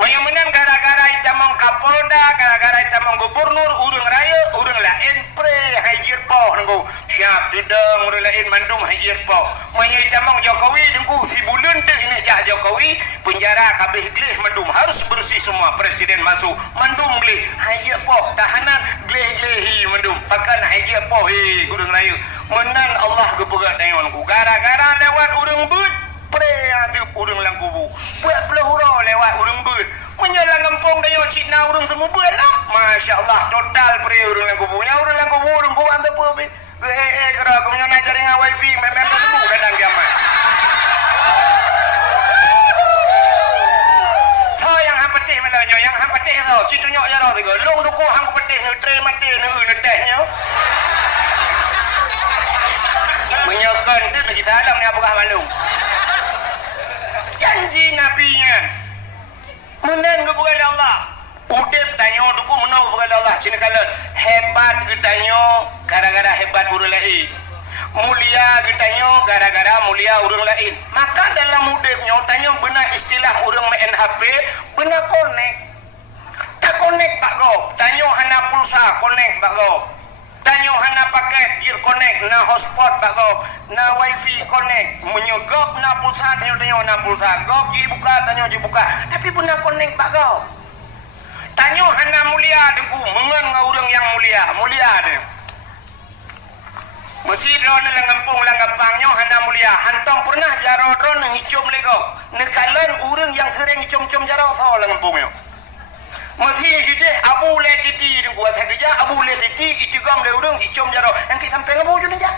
yang menang gara-gara itamang kapolda gara-gara itamang gubernur urang raya urang lain pre hajir poh nunggu siap tudang urang lain mandum hajir poh maya itamang Jokowi nunggu si bulan tu ini jah Jokowi penjara kabeh gleh mandum harus bersih semua presiden masuk mandum gleh hajir poh tahanan gleh-glehi mandum pakan hajir poh urang raya menang Allah gepegat tayonku gara-gara lewat urang but pre atu urang lang kubu 40 hura lewat urang beut menyalang kampung dayo Cina urang semua belah masya-Allah total pre urang lang kubu nya urang lang kubu urang kubu ante pe kira aku nyana jaringan wifi memang semua kadang kiamat so yang hang petih mana yang hang petih tau citu nyok jaro tiga long duko hang petih ne tre mati ne tehnya menyokan tu bagi salam ni apakah malum janji nabinya menan kepada Allah udep tanya duku menau kepada Allah cina kala hebat getanyo gara-gara hebat urang lain mulia getanyo gara-gara mulia urang lain maka dalam udepnya tanya benar istilah urang main HP benar connect tak connect pak go tanya hana pulsa connect pak go tanya hana paket gear connect na hotspot pak go na wifi connect menyogok na pulsa tanya na pulsa gok ji buka tanya ji buka tapi benar connect pak go tanya hana mulia dengku mengan ngurang yang mulia dia mesti drone lang kampung lang gapangnya hana mulia hantong pernah jaro drone hicum lego nekalan urang yang sering hicum-hicum jaro so lang kampungnya mesti hide abu letiti dengku saja abu letiti itigam le urang hicum jaro yang kita sampai ngabu je aja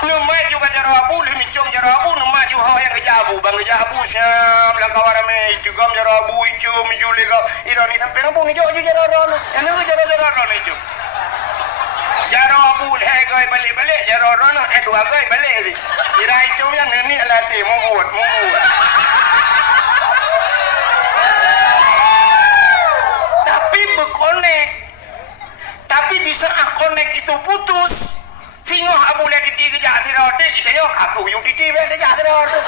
Numai juga jarabu le micom jarabu numai juga ho yang kejabu bang kejabu syam la kawarame juga jarabu icum jule ko ironi sampai ngapu ni jo jararono anu jararono icum jarabu le goi balik jararono dua goi balik di kira icum yang ni lati muut tapi berkonek tapi di saat konek itu putus singo abu le titi kerja sirode itayo kaku yung titi be kerja sirode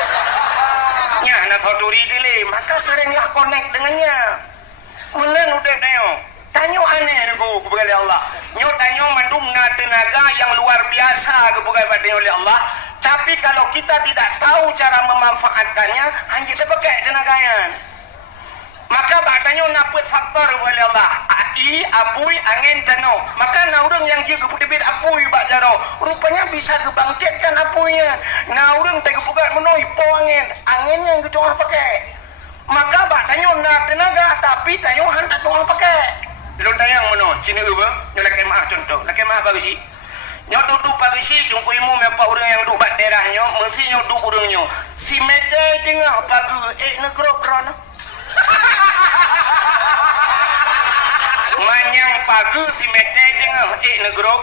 nya na thoturi dile maka seringlah connect dengannya mulen udah neo tanyo aneh niku kepada Allah nyo tanyo mandumna tenaga yang luar biasa kepada oleh Allah tapi kalau kita tidak tahu cara memanfaatkannya hanya kita pakai tenaganya maka batanya naput faktor oleh Allah ai apui angin tano maka naurang yang juga putih apui bak jaro rupanya bisa kebangkitkan apuinya naurang tega buka menoi po angin yang gitu pakai maka batanya na tenaga tapi tayo hantar tong pakai lu tayang meno sini uba nyolek kemah contoh lek kemah bagus sih nyo duduk pagi sih jungku imu mepa urang yang duduk bak daerahnya mesti nyo duduk urangnya si mete tengah pagi negro krona manyang pagi si mete tengah negro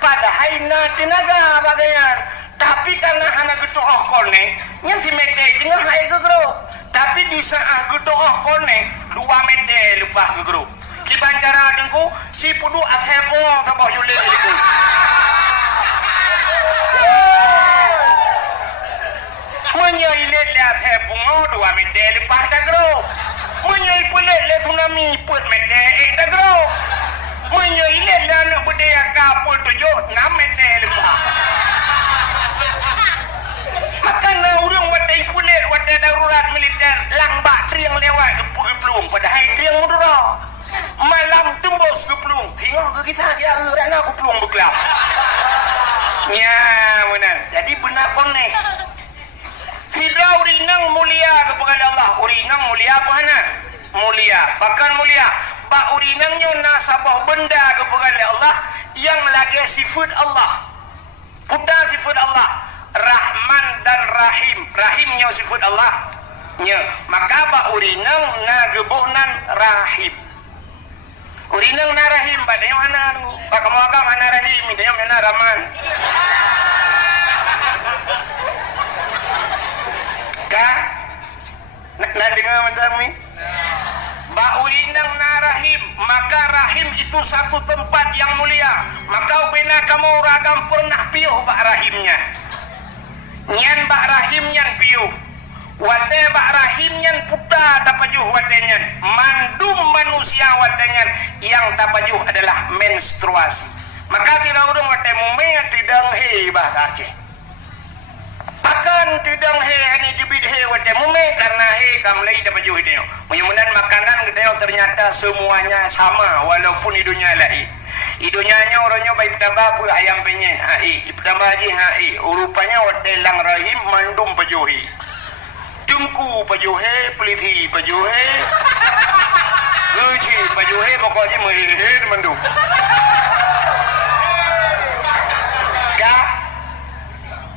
padahal na tenaga bagayan tapi karena hana gedoh konek yang si mete tengah hai ke grup tapi di saat gedoh konek 2 mete lupa ke grup kibancara dengku si pudu athepo tabah yule dengku menyailet le athepo 2 mete lupa da grup menyailet le tsunami put mete da grup menyailet le anak budaya kapul 7 6 mete lupa maka naurung wadai kulit wadai darurat militer langbak triang lewat geplung padahal triang mudura malam tembus geplung tengok ke kita ya rana geplung bekelap ya benar jadi benar konek tidak urinang mulia kepada Allah urinang mulia apa hana mulia bahkan mulia bak urinangnya nasabah benda kepada Allah yang lagi sifat Allah putar sifat Allah Rahman dan Rahim Rahimnya sifat Allah nya maka ba urinang na gebuhnan Rahim urinang na Rahim badanya mana ba kamu agam mana Rahim midanya mana Rahman ka nak dengar macam ni ba urinang na Rahim maka Rahim itu satu tempat yang mulia maka bina kamu ragam pernah piuh ba Rahimnya nyan bak rahim nyan piu wate bak rahim nyan puta tapajuh watenyan mandum manusia watenyan yang tapajuh adalah menstruasi maka tidak urung wate mume tidang he bahasa Aceh akan tidang he hani jebid he wate mume karena he kamlai tapajuh itu mudah-mudahan makanan kita ternyata semuanya sama walaupun hidupnya lain idonya orangnya baik tambah pula ayam penyen hai tambah lagi hai rupanya hotelang rahim mandum pajuhi tungku pajuhe peliti pajuhe guci pajuhe pokoknya menghir mandum ka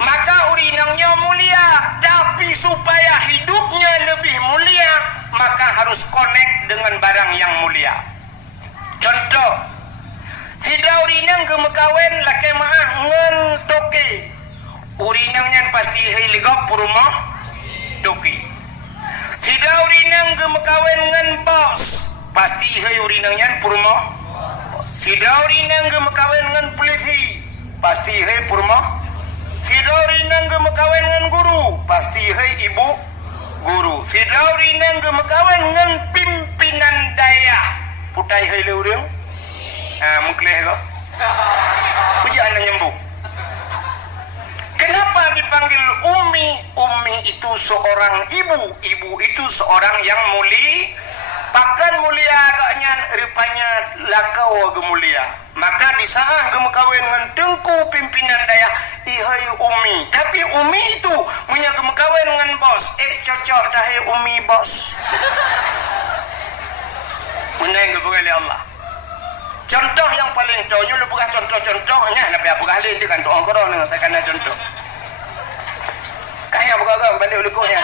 maka urinangnya mulia tapi supaya hidupnya lebih mulia maka harus connect dengan barang yang mulia contoh tidak urinang gemekawen laki maah ngen toke urinangnya pasti heligop purumah toke tidak urinang gemekawen ngen bos pasti he urinangnya purumah tidak urinang gemekawen ngen peliti pasti he purumah tidak urinang gemekawen ngen guru pasti he ibu guru tidak urinang gemekawen ngen pimpinan daya putai he leurang mukleh lo pujaan nyembuh kenapa dipanggil Ummi Ummi itu seorang ibu ibu itu seorang yang mulia pakan mulia agaknya rupanya lakau gemulia maka di sana gemekawin dengan dengku pimpinan daya ihai Ummi tapi Ummi itu punya gemekawin dengan bos cocok dah Ummi bos benar ke boleh Allah Contoh yang paling contohnya lu bukan contoh-contohnya tapi apa kali dia kan doang korona saya kena contoh. Kaya bukan balik ulikunya.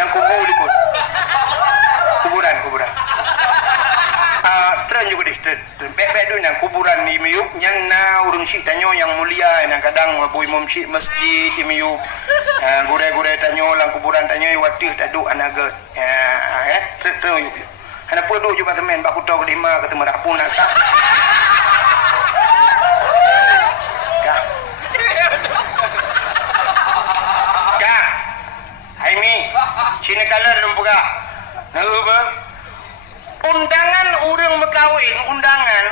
Yang kubur ulikut. Kuburan. Tren juga deh, bek dulu yang kuburan di miuk, yang na urung syik tanyo yang mulia, yang kadang boy mom syik masjid di miuk, gure tanyo lang kuburan tanyo iwatih tadu anaga, tren yuk. Anak podo juga temen baku tahu di mana ketemu rapun nak. Kak, hai mi, sini kalian lumpuka, naga undangan urang berkawin, undangan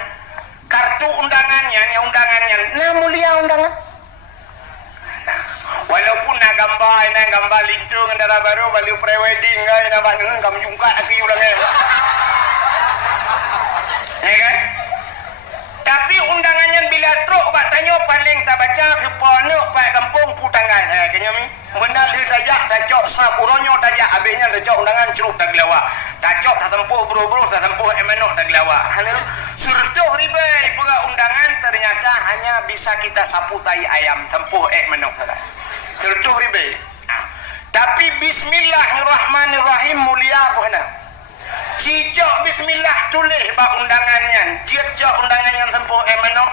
kartu undangannya nah mulia undangan nah, walaupun nak gambar lintung ndara baru balik pre-wedding kan nak bangun kamu jungka lagi ulangnya ya kan tapi undangannya bila truk pak tanya paling tak baca sepone pak kampung putangan kayaknya mi menal dia tajak tajok sapuronyo tajak habisnya tajak undangan cerup tak lawa tajok tak tempuh bro tak tempuh emanok tak lawa surtuh ribai pula undangan ternyata hanya bisa kita sapu tai ayam tempuh menok tak surtuh ribai tapi bismillahirrahmanirrahim mulia apa hendak cicok bismillah tulis bak undangannya cicok undangannya tempuh menok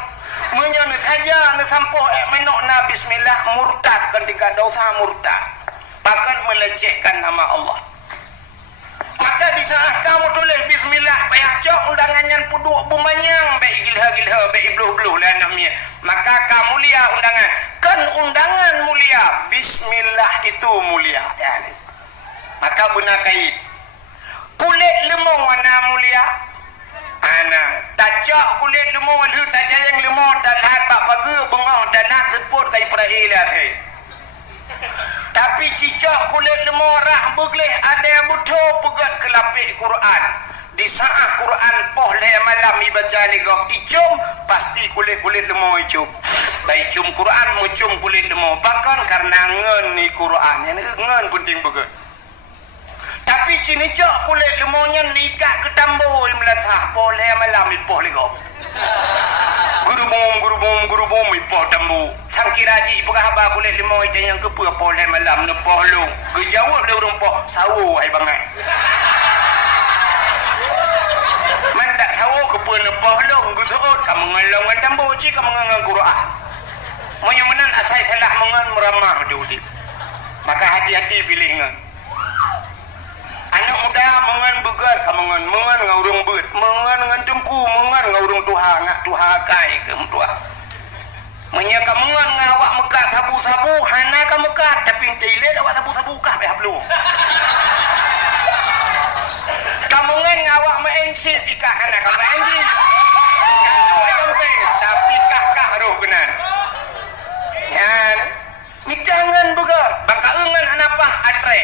menyon saja sampo menok na bismillah murtad ketika dosa murtad bahkan melecehkan nama Allah maka di saat kamu tulis bismillah payah cok undangannya puduk bumanyang baik gilha baik bluh lah namanya maka kamu mulia undangan kan undangan mulia bismillah itu mulia ya maka benar kait kulit lemong warna mulia tajak kulit lemah lu tajak yang lemah dan hat bak pagi bengah dan nak sebut kai perailah tapi cicak kulit lemah rah begleh ada butuh pegat ke lapik Quran di saat Quran poh le malam ibaca ligok icum pasti kulit lemah icum baik icum Quran mucum kulit lemah bahkan karena ngen ni Quran yang ngen penting begat tapi cini cok kulit lemahnya nikah ke tambo melasah boleh malam ipoh legop guru bom ipoh tambo sang kiraji ipoh haba kulit lemah itu yang kepuh boleh malam nepoh lu kejauh le urung poh sawu ai bangai mandak sawu kepuh nepoh lu gusuut kamu ngelongan tambo ci kamu ngengang Quran monya menan asai salah mengan meramah diudip maka hati-hati pilih ngan anak muda mengan begar kamangan mengan ngaurung beut mengan ngan dengku mengan ngaurung tuha ngak tuha kai ke mutua menya kamangan ngawak mekak sabu-sabu hana ka mekak tapi tile awak sabu-sabu kah be hablu kamangan ngawak meensit ikah hana ka meensit tapi kah roh benar yan mitangan begar baka engan hanapah atre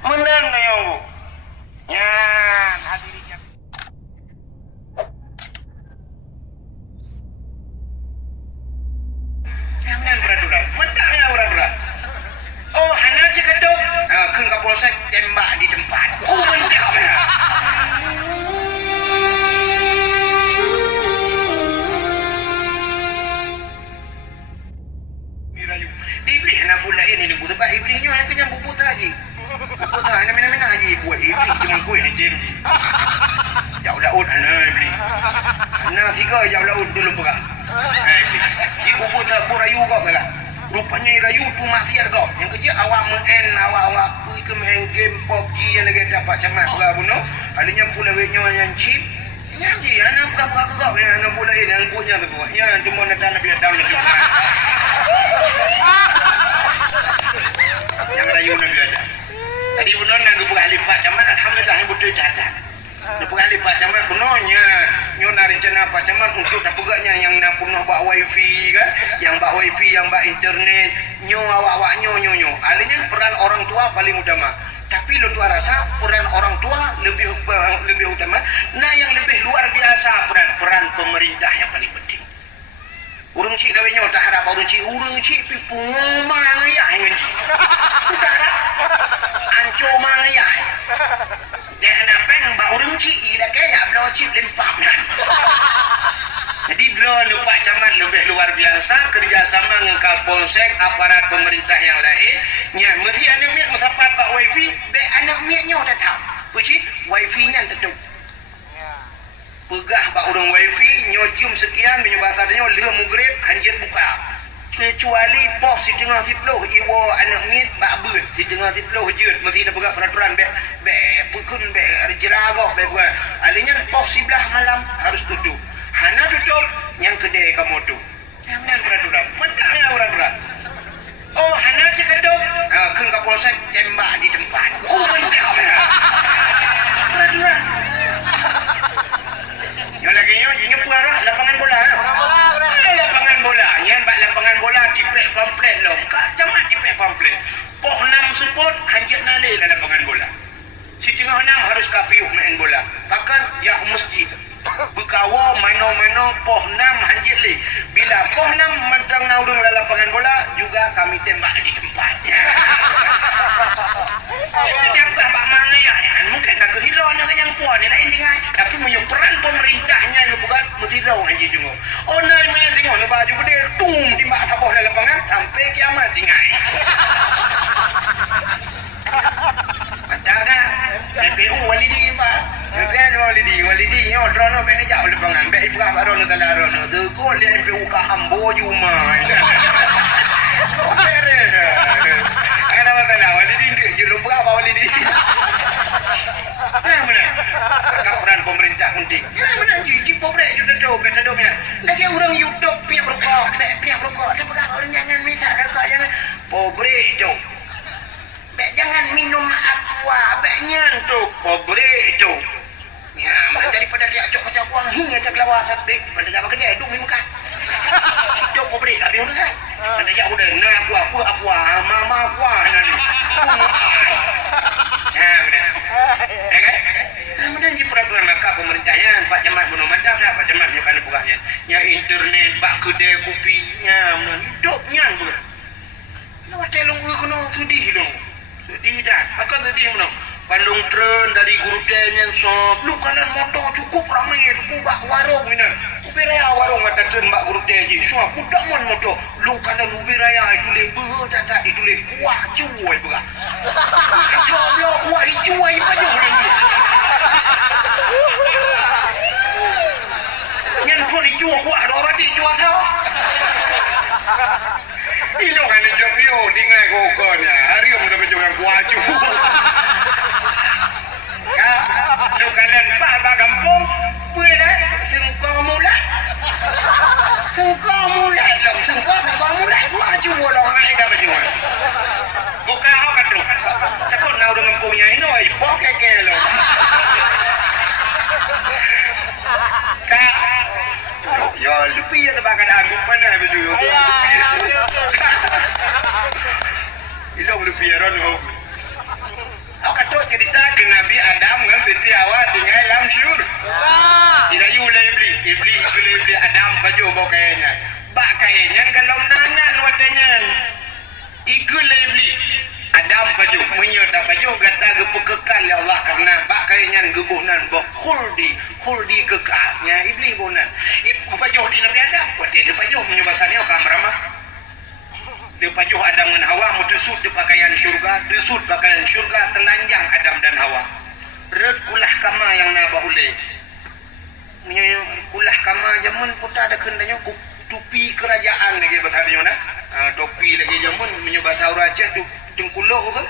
menan na yang bu yan hadirinnya jangan beraduran mentahnya beraduran oh hana aja ketuk ke kapolsek tembak di tempat mentahnya iblis nak pula ini buat sebab iblisnya yang kenyang bubut lagi bubut lah mina lagi buat iblis cuma kuih ni jem jauh laut ana iblis ana tiga jauh laut dulu buka iblis di bubut tak rayu kau kan rupanya rayu tu maksiat kau yang kerja awak main awak kui ke main game PUBG yang lagi dapat camat pula bunuh adanya pula wenyo yang chip nyanyi anak buka kau anak pula ini yang punya tu buat ya cuma nak nak biar down lagi yang rayu nak ada tadi bunuh nak buka alifat camat alhamdulillah yang betul catat buka alifat camat bunuhnya nyona rencana apa camat untuk tak pegaknya yang nak punah bak wifi kan yang bak wifi yang bak internet nyo awak nyo alanya peran orang tua paling utama tapi lu tua rasa peran orang tua lebih utama nah yang lebih luar biasa peran pemerintah yang paling penting urung cik kawinnya tak harap urung cik pipung mangaya dengan cik utara anco mangaya dan apa yang mbak urung cik ila kaya blo cip lempap nan. Jadi drone Pak Camat lebih luar biasa kerjasama dengan Kapolsek aparat pemerintah yang lain. Nya mesti anak miak matapat Pak wifi, be anak miaknya tetap. Puji wifi-nya tetap. Pegah Pak urang wifi nyojum sekian menyebasarnya leuh mugrib hanjit buka. Kecuali pos di tengah tiploh iwo anak mit bak beut di tengah tiploh jeut mesti ada pegah peraturan be pukun be jeragoh be gua. Alinya pos sebelah malam harus tutup. Hana tutup yang kedai kamu tu. Yang mana peraturan? Mentahnya peraturan. Oh, hana cekadok. Keun Kapolsek tembak di tempat. Oh, mentah. Peraturan. Yang lagi nyo puara lapangan bola. Lapangan bola. Yang bak lapangan bola dipek pamflet lo. Kak Camat dipek pamflet. Poh 6 sebut hanjat nalih lah lapangan bola. Si tengah 6 harus kapiuh main bola. Bahkan ya masjid. Berkawa mano-mano poh 6 hanjit li. Bila poh 6 mentang naudung lah lapangan bola juga kami tembak di tempat. Tembak bak mana ya? Mungkin nak kehilangan dengan yang puan ni lain dengan. Tapi punya peran pemerintahnya ni bukan menghirau hanjit juga. Oh nai main tengok ni baju gede tung di mak saboh dalam lapangan sampai kiamat tinggal. Padahal dah NPU walidi Pak. Kan walidi nyo drono be ni jauh lapangan be ibrah barono talarono. Tu gol dia NPU ka hambo juma. Kau bere. Ada masalah walidi ndik jelum berapa walidi. Ya mana? Peran pemerintah penting. Ya mana ji pobrek juga tu kata domnya. Lagi orang YouTube pihak rokok, pihak rokok. Tapi kalau jangan minta rokok jangan pobrek tu. Jangan minum aqua, banyak tu pobrek tu. Ya, daripada dia cok-cok buang hingga cak lawa tapi pada jaga kedai duk minum kan. Itu pobrek habis urusan. Pada jak udah na aqua, mama aqua nani. Ya, benar. Ya kan? Kemudian di peraturan maka pemerintahnya Pak Camat bunuh macam dah Pak Camat bukan bukannya. Ya internet bak kedai kopinya, hidupnya bukan. Lu telung kono sedih dong. Sedih dah. Maka sedih mana? Bandung tren dari guru tanya sop. Lu kanan motor cukup ramai kubak warung ini. Ubiraya warung kata tren bak guru tanya. Semua kudak mon motor. Lu kanan ubiraya itu lebih tata itu lebih kuah cuai bukan. Jual kuah cuai apa je orang ni. Yang pun dijual kuah ada orang dijual tau. Ilo kan job yo dingai kokonya. Hari udah berjuang kuaju. Ya, lu kalian pak kampung, punya sengkau mula. Sengkau mula, sengkau mula. Kuaju bolong naik dah berjuang. Bukan kau kata. Sakut nak udah mempunyai ini, boh keke lo. Kak. Yo lupi ya tebakan aku mana betul. Itu lupi ya rono. Aku kata cerita ke Nabi Adam dengan Siti Hawa tinggal dalam syur. Tidak boleh beli Adam baju bawa kayaknya. Bak kayaknya kalau nanan watanya. Ikut beli Adam baju menyerta baju kata kekal ya Allah karena bak kayaknya gebuhnan bak khuldi kekalnya iblis bonan. Ibu baju di Nabi Adam. Waktu dia baju menyebasannya kamera dia baju Adam dan Hawa mutusut di pakaian syurga, desut pakaian syurga telanjang Adam dan Hawa. Red kulah kama yang nabahule. Kulah kama zaman putar ada kendanya tupi kerajaan lagi bertanya dah. Topi lagi zaman menyebab tahu raja tu tengkuloh kan.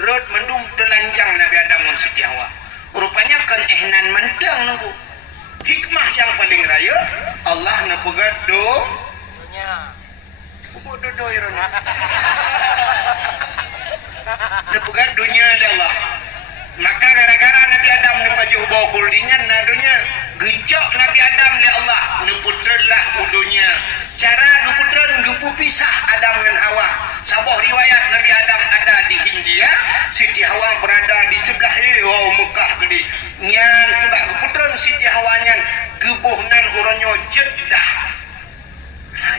Red mendung telanjang Nabi Adam dan Siti Hawa. Rupanya kan ehnan mentang nunggu. Hikmah yang paling raya Allah nak pegado bodoh irona. Nepugan dunia Allah. Maka gara-gara Nabi Adam nepajuh bawa kuldingan nadunya gejok Nabi Adam le Allah neputrelah udunya. Cara neputren gepu pisah Adam dan Hawa. Sabah riwayat Nabi Adam ada di Hindia, Siti Hawa berada di sebelah Mekah gede. Nyan kebak geputren Siti Hawa nyan gebuhnan uronyo Jeddah.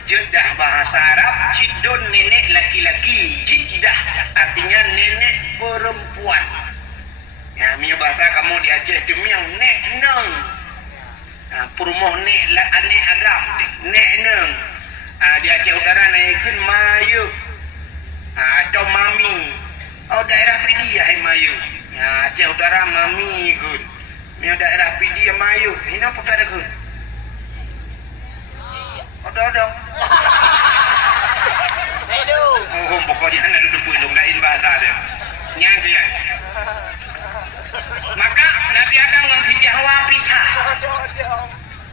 Jeddah bahasa Arab, Cidon nenek laki-laki, Jeddah artinya nenek perempuan. Ya, mi bahasa kamu di Aceh tu yang nek nang. perumoh nek la ane agam nek neng di Aceh Utara naikkan mayu atau mami daerah pidi ya mayu Aceh Utara mami kun ni daerah pidi ya mayu ini apa ada kun ada pokoknya anda duduk pun lain bahasa dia nyanyi ya maka Nabi Adam dan Siti Hawa pisah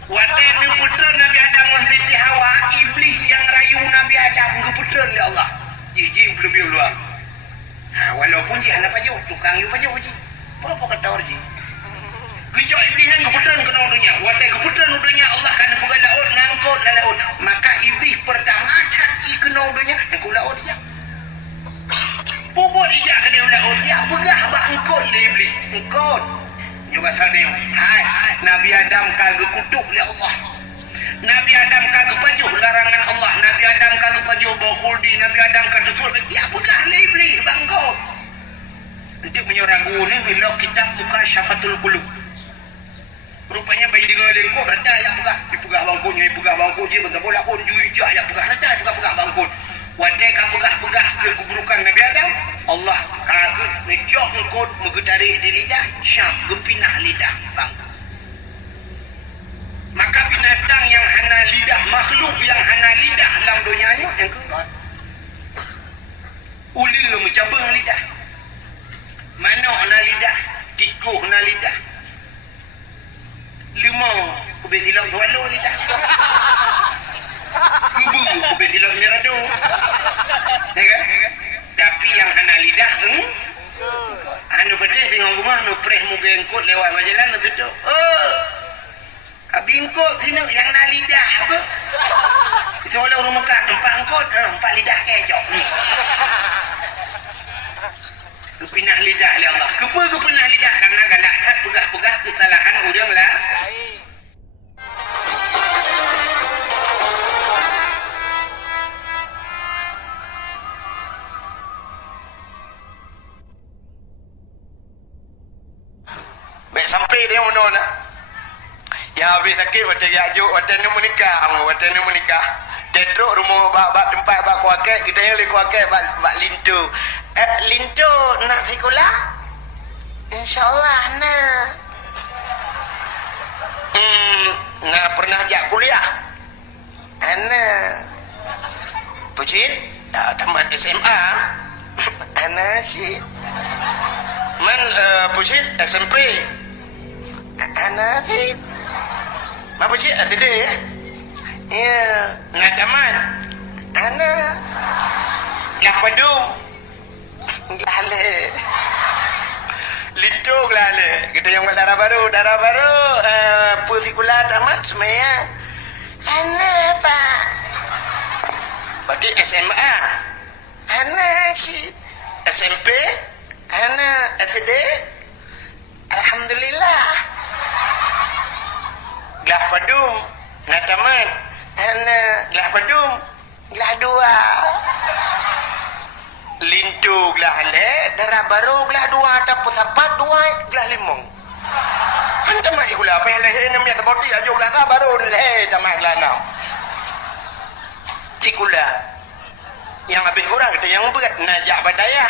Waten putra Nabi Adam dan Siti Hawa iblis yang rayu Nabi Adam ke putra oleh Allah jijik belum luar walaupun dia anak paju tukang yu paju ji berapa kata orang kejauh iblis yang ke putra kena dunia waten ke putra dunia Allah kan bukan laut nangkut laut maka iblis pertama cari kena dunia yang ku laut dia pupuk ijak kena laut dia pegah bangkut iblis engkau juga sadem hai Nabi Adam kagak kutuk oleh Allah Nabi Adam kagak pajuh larangan Allah Nabi Adam kagak pajuh bakhuldi Nabi Adam kagak surga ya pegah iblis bangkut untuk menyeragu ni milau kitab Mukasyafatul Qulub rupanya bayi dengan lengkok raja yang pegah bangkutnya pegah bangkut je bentar bola pun jujah yang pegah raja pegah bangkut wadai pegah ke keburukan Nabi Adam Allah kagak ngejok ngkot menggedari di lidah syam gempinah lidah bang maka binatang yang hana lidah makhluk yang hana lidah dalam dunia yang kengkot ulil mencabang lidah manok na lidah tikuh na lidah limau kubetilau walau lidah kubu kubetilau nyeradu ya kan tapi yang hana lidah anu betul tengok rumah nu preh muka engkot lewat berjalan tu tu kabingkot sini yang hana lidah apa itu oleh rumah kan empat engkot empat lidah kecok kepinah lidah oleh Allah kepinah lidah karena galakkan pegah-pegah kesalahan orang lah baik sampai dia mana nak yang habis sakit macam yajuk macam ni menikah dedok rumah bak tempat bak kuakek kita yang lagi kuakek bak lintu lintu nak sekolah insyaallah nak pernah jak kuliah pucit tamat SMA si man pucit SMP si apa pucit ada ya ya nak tamat lah padung lale lintung lale kita yang darah baru pusikula tamat semuanya pak berarti SMA si SMP SD alhamdulillah lah padung nak tamat lah padung lah dua lintu gelah le darah baru gelah dua tapi sapat dua gelah limong anda mai gula apa yang leher namanya terbodi aja gelah tak baru le tamat gelah enam cikula yang habis kurang kita yang berat najak badaya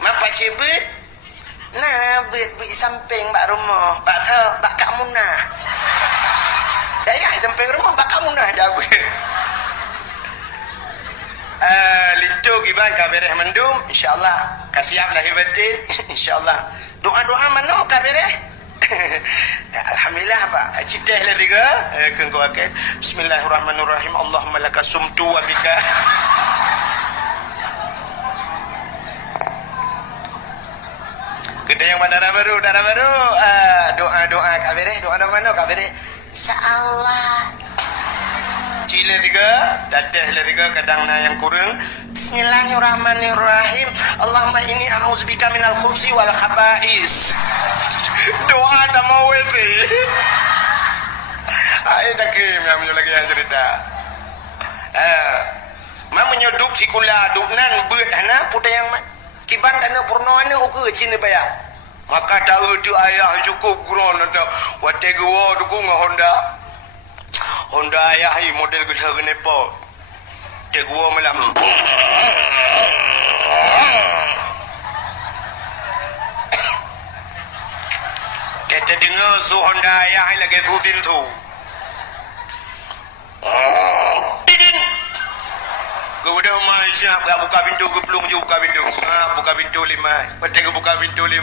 mapa cibit bet samping bak rumah bak kak munah daya samping rumah bak kak munah dah lintu giban kabireh mendum insyaallah kasiap lahir batin insyaallah doa-doa mana kabireh alhamdulillah pak cidah lah tiga kengko akal bismillahirrahmanirrahim Allahumma laka sumtu wa bika kita yang darah baru doa kabireh doa mana kabireh insyaallah cile tiga, dadah tiga, kadang yang kurang. Bismillahirrahmanirrahim. Allahumma inni a'udzubika minal khubsi wal khaba'is. Doa tak mau itu. Ayo tak yang lagi yang cerita. Mam menyoduk sikula duknan beut ana putai yang kiban kana purno ana uku cina bayar. Maka tak ada ayah cukup ground atau watai gua dukung Honda ayah ini model gede genepo. Te gua malam. Kita dengar su Honda ayah lagi rutin tu. Tidin. Kau dah mai siap gak buka pintu ke pelung je buka pintu. Buka pintu 5. Pakai ke buka pintu 5.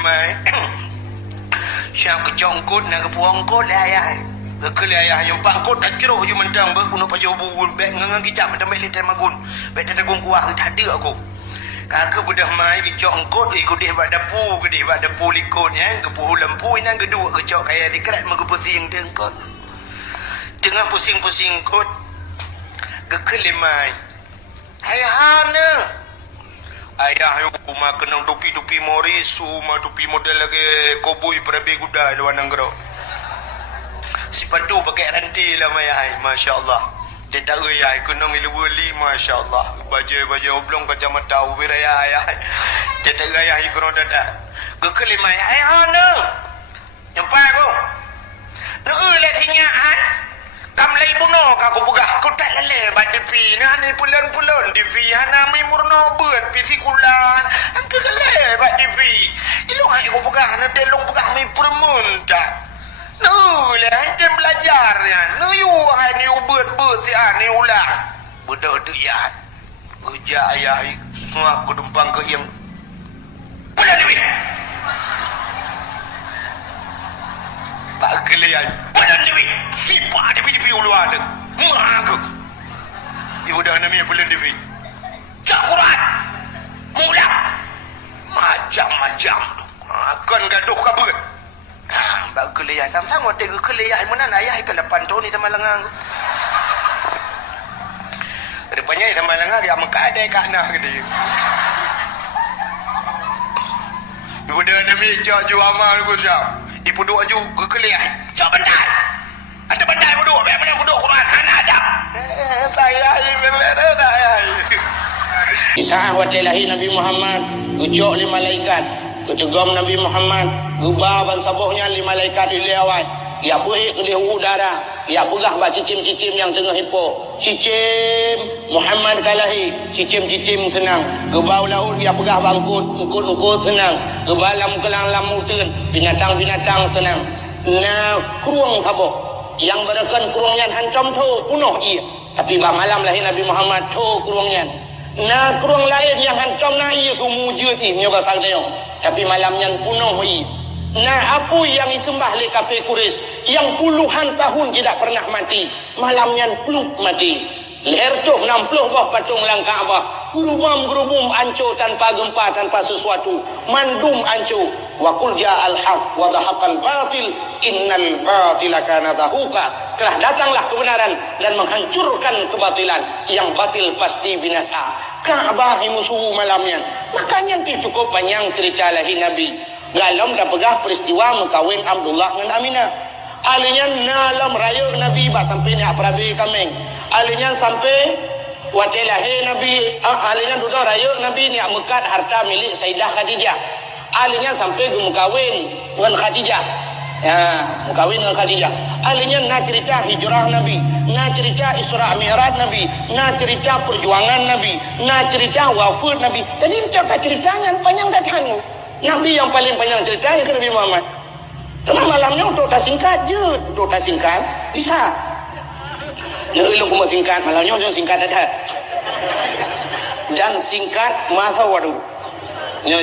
Siap ke congkut nak ke puangkut lah ayah. Ke ayah yang pangkut tak ceroh je mentang berguna pajo bubul beg ngang kicap mentang beg litan magun. Beg tegung kuah tak ada aku. Kakak budak mai ke congkut ikut dia bak depu ke dia bak depu likun ya ke puhu lempu inang kedua ke cok kaya dikrat meg pusing dengkot. Tengah pusing-pusing kot ke kelimai. Ayahana. Ayah yang rumah kenang tupi-tupi morisu, mah tupi model lagi koboi perabi kuda lawan anggerok. Sepatu pakai rantai lah mayai, Masya Allah. Tidak ayah kenang ilu-wali, Masya Allah. Baja-baja oblong kacamata ubiraya ayah. Tidak ayah kenang dadah. Kekelimai ayahana. Nyampai aku. Nak hingaan. Kamlai buno ka aku pegah aku tak lele bad depi nah ni pulan-pulan depi hana mi murno beut pisikulan angke kale bad depi ilung aku pegah na telung pegah mi permun tak nu lah jam belajar ya nu yu ni beut ya ni ulang budak tu ya kerja ayah semua kedumpang ke yang pulan depi Pak kalian badan dewi siapa dewi ulu ada aku ibu dah namanya bulan dewi tak kurat mula macam-macam akan gaduh kabut Pak kalian sama-sama tengok kalian mana ayah ke 8 tahun ni sama lengang rupanya sama lengang dia mengkadai kat nah ke dia ibu dah namanya jauh amal aku siap ibu dua ju ke keliah cok bandar ada bandar bodoh mana bodoh Quran ana ada saya Isa'ah wa tilahi Nabi Muhammad ucok li malaikat ucegom Nabi Muhammad gubaban sabuhnya li malaikat ilawat ya buhi ke udara ya pegah bak cicim-cicim yang tengah hipo cicim Muhammad kalahi cicim-cicim senang gebau laut ya pegah bangkut ukut senang gebalam kelang lamuten binatang-binatang senang na kruang saboh yang berakan kruangnya hancam tu punuh ia tapi bah malam lahir Nabi Muhammad tu kruangnya na kruang lain yang hancam na ia sumujud ni nyoba sang tayong tapi malamnya punuh ia nah apa yang disembah oleh kafir Quraisy yang puluhan tahun tidak pernah mati malamnya peluk mati leher tu 60 bah patung lang Kaabah gerubum ancur tanpa gempa tanpa sesuatu mandum ancur wa qul ja'al haq wa dhahaqal batil innal batila kana zahuqa telah datanglah kebenaran dan menghancurkan kebatilan yang batil pasti binasa Kaabah musuh malamnya makanya cukup panjang cerita lahir Nabi galam dah pegah peristiwa mengkawin Abdullah dengan Aminah alinya nalam raya Nabi bah sampai ni aparabi kameng alinya sampai watilahi Nabi alinya duduk raya Nabi ni mekat harta milik Sayyidah Khadijah alinya sampai mengkawin dengan Khadijah ya mengkawin dengan Khadijah alinya nak cerita hijrah Nabi nak cerita Isra Mi'raj Nabi nak cerita perjuangan Nabi nak cerita wafat Nabi jadi tak ceritanya panjang datang Nabi yang paling panjang ceritanya ke Nabi Muhammad. Karena malamnya untuk tak singkat je, untuk tak singkat bisa. Lu kuma singkat malamnya jangan singkat ada. Dan singkat masa waduh.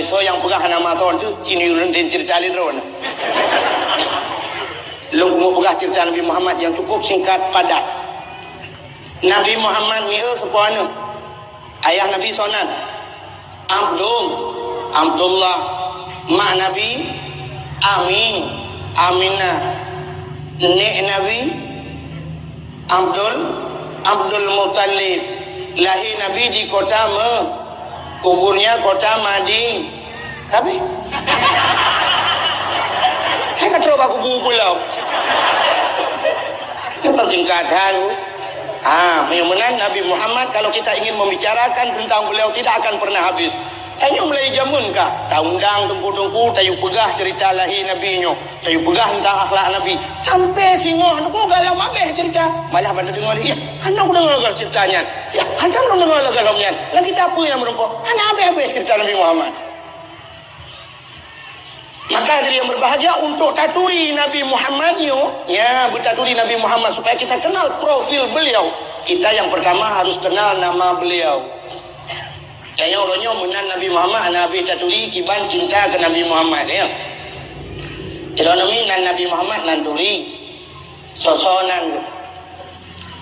So yang pegah nama masa tu cinurun dan cerita lindron. Lu kuma pegah cerita Nabi Muhammad yang cukup singkat padat. Nabi Muhammad ni sepana. Ayah Nabi sonan. Abdullah mak Nabi Amin Aminah nek Nabi Abdul Muttalib lahir Nabi di kota kuburnya kota Madin tapi kata aku kubur pulau itu singkatan menyusunan Nabi Muhammad kalau kita ingin membicarakan tentang beliau tidak akan pernah habis Tanyo mulai jamun kah? Taundang tengku-tengku tayu pegah cerita lahir Nabi nyo, tayu pegah tentang akhlak Nabi. Sampai singoh nuku galau mabeh cerita. Malah pada dengar dia, anak udah dengar ceritanya. Ya, hantam udah dengar galau-nya. Lagi apa yang merempok? Anak habis cerita Nabi Muhammad. Maka dari yang berbahagia untuk taturi Nabi Muhammad nyo, ya bertaturi Nabi Muhammad supaya kita kenal profil beliau. Kita yang pertama harus kenal nama beliau. Kaya orangnya menan Nabi Muhammad, Nabi tatuli kiban cinta ke Nabi Muhammad ya. Kalau Nabi Muhammad nanduri sosonan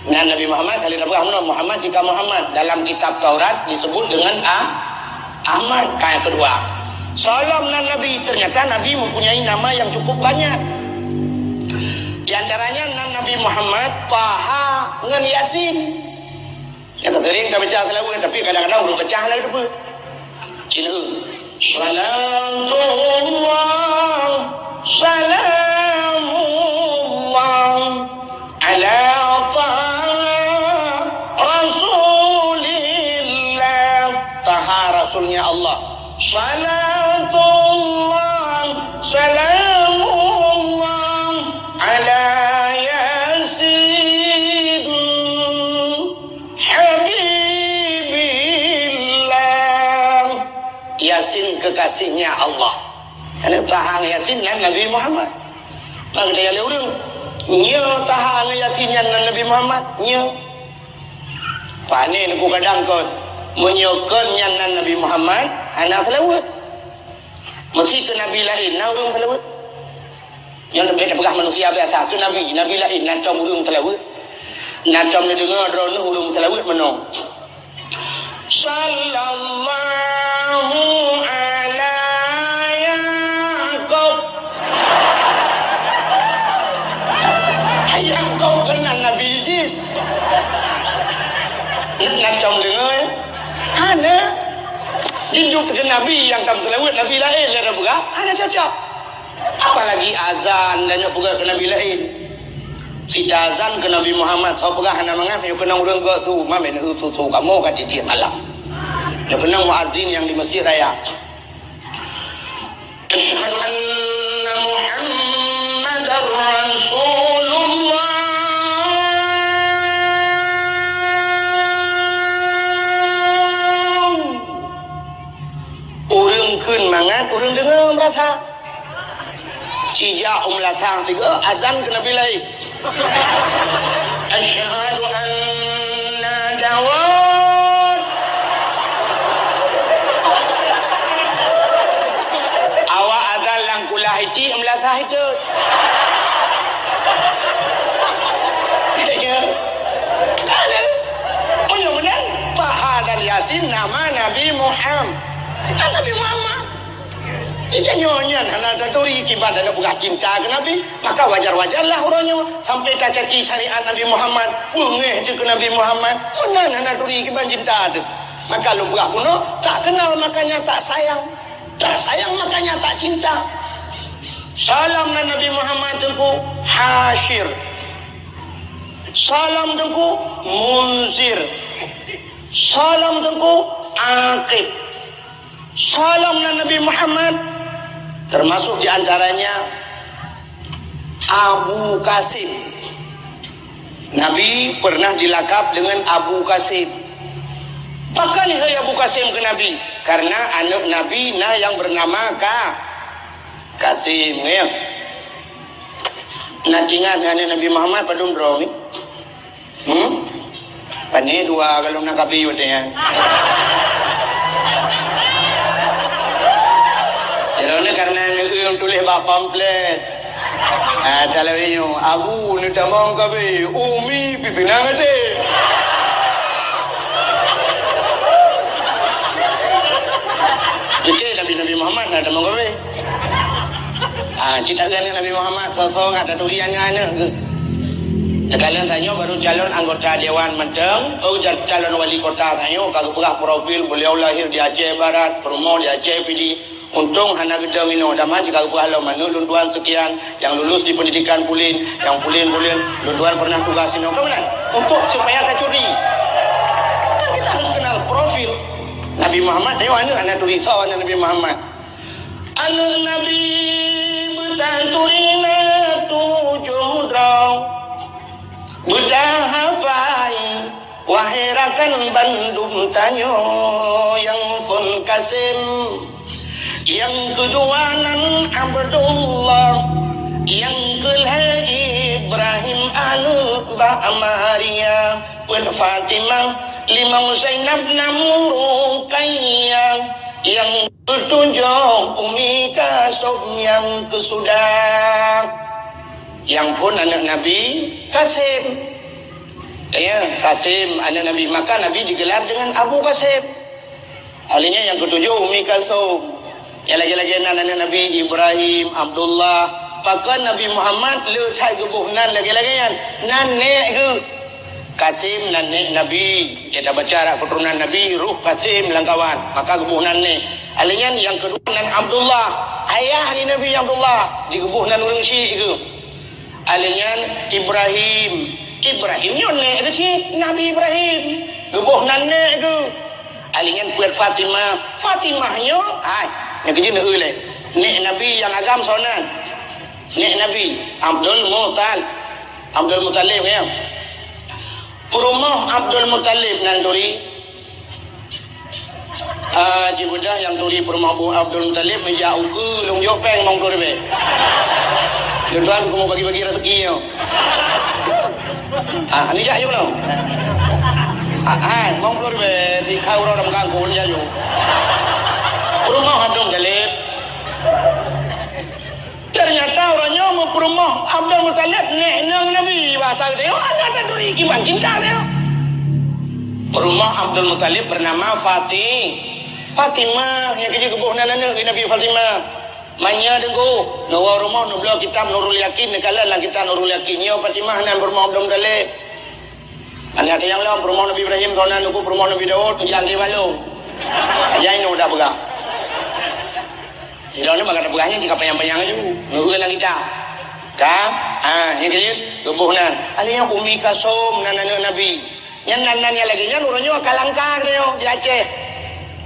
nan Nabi Muhammad kali Muhammad jika Muhammad dalam kitab Taurat disebut dengan Ahmad. Kaya kedua, salam nan Nabi, ternyata Nabi mempunyai nama yang cukup banyak. Di antaranya nan Nabi Muhammad, Taha dengan Yasin. Yang sering kita baca selalu, tapi kadang-kadang belum baca lagi tu. Cina. Salamullah ala Taha Rasulillah. Taha Rasulnya Allah. Salatullah salamullah ala Yasin kekasihnya Allah. Karena tahang Yasin dan Nabi Muhammad. Maka dia orang nya tahang Yasin dan Nabi Muhammad nya. Panen aku kadang kon menyokon yang Nabi Muhammad anak selawat. Mesti ke Nabi lain, nah orang selawat. Yang lebih pegah manusia biasa ke Nabi lain, nanti orang selawat. Nanti orang dengar drone orang selawat menong. Sallallahu ala Yaqub. Yaqub kenal Nabi je. Nak jom dengar. Hana hidup dengan Nabi yang kamu selawat Nabi lain lah berapa? Hana cocok. Apalagi azan dan nak pergi ke Nabi lain. Kita azan ke Nabi Muhammad so pegah hana mangat yo kena urang go tu mamen tu kamu kat tiap malam. Yo kena muazzin yang di masjid raya. Asyhadu anna Muhammadar Rasulullah. Urang keun mangat, urang dengar merasa cijak latang tiga azan ke Nabi lain. Asyhadu anna Dawud. Awak azan lang kulah iti melasah itu. Ya. Ada. Benar-benar Taha dan Yasin nama Nabi Muhammad. Nabi Muhammad. Dia nyonya anak taturi kibat dan buka cinta ke Nabi, maka wajar-wajarlah orangnya sampai caci syariat Nabi Muhammad, bungeh tu ke Nabi Muhammad, mana anak taturi kibat cinta tu. Maka lu buka kuno tak kenal makanya tak sayang, tak sayang makanya tak cinta. Salam Nabi Muhammad tengku Hashir, salam tengku Munzir, salam tengku Aqib, salam Nabi Muhammad. Termasuk diantaranya Abu Qasim. Nabi pernah dilakap dengan Abu Qasim. Bahkan hai Abu Qasim ke Nabi karena anak Nabi nah yang bernama Qasim ya. Natingan anak Nabi Muhammad padum bro ni. Pane dua kalau nak kabi wadanya. Ini karena yang tulis bak pamflet. Televisi Abu ni tamang kabe Umi pitinang ade. Jadi Nabi Muhammad ada tamang kabe. Cerita kan Nabi Muhammad sosok ada tulisannya anak. Kalian tanya baru calon anggota Dewan Menteng, calon wali kota tanya kagak pegah profil beliau lahir di Aceh Barat, rumah di Aceh PD. Untung hana gedang minum damai jika buah manu lunduan sekian yang lulus di pendidikan pulin, yang pulin lunduan pernah tugas ini kemudian untuk supaya tak curi. Kan kita harus kenal profil. Nabi Muhammad tengok anak tulis anak Nabi Muhammad. Anak Nabi bertanturina tujuh drong bertahafai wahirakan Bandung tanyo yang Fun Kasim yang kedua nan Abdullah yang kelima Ibrahim anak Mbak Maria pun Fatimah lima Zainab namun Ruqayyah yang ketujuh Umi Kasum yang kesudah yang pun anak Nabi Kasim ya Kasim anak Nabi maka Nabi digelar dengan Abu Kasim halinya yang ketujuh Umi Kasum yang lagi-lagi anak Nabi Ibrahim Abdullah bahkan Nabi Muhammad letak gebuhnan lagi-lagi kan nanek ke Kasim nanek Nabi kita baca arah keturunan Nabi Ruh Kasim langkawan maka gebuhnan ni alinya yang kedua nan Abdullah ayah ni Nabi Abdullah di gebuhnan urang Syekh ke alinya Ibrahim nyonek kecil Nabi Ibrahim gebuhnan nek ke alinya kuat Fatimahnya ai yang kerja nak ulai nek Nabi yang agam sonan nek Nabi Abdul Muttalib ya rumah Abdul Muttalib nan duri cibudah yang duri rumah Abdul Muttalib meja uku long yo peng mong duri be tuan aku mau bagi-bagi rezeki yo ni ja yo no mong duri be di kau ro dam kang kun ja yo rumah Abdul Muttalib ternyata orangnya mau rumah Abdul Muttalib nek nang Nabi bahasa dia ada duri kiban cinta dia rumah Abdul Muttalib bernama Fatimah yang kerja kebuhnan anak Nabi Fatimah manya dengo nawa rumah nu bela kitab Nurul Yakin nekala lah kita Nurul Yakin yo Fatimah nan rumah Abdul Muttalib ada yang lain rumah Nabi Ibrahim tahunan aku rumah Nabi Daud yang di balu aja ini udah begah Hilal ni bakal berahnya jika payang-payang aja. Nurul lah kita. Kan? Yang kerja kebuhnan. Alihnya Umi Kasum nan Nabi. Yang nan-nannya lagi nya nurunnya kalangkar dia di Aceh.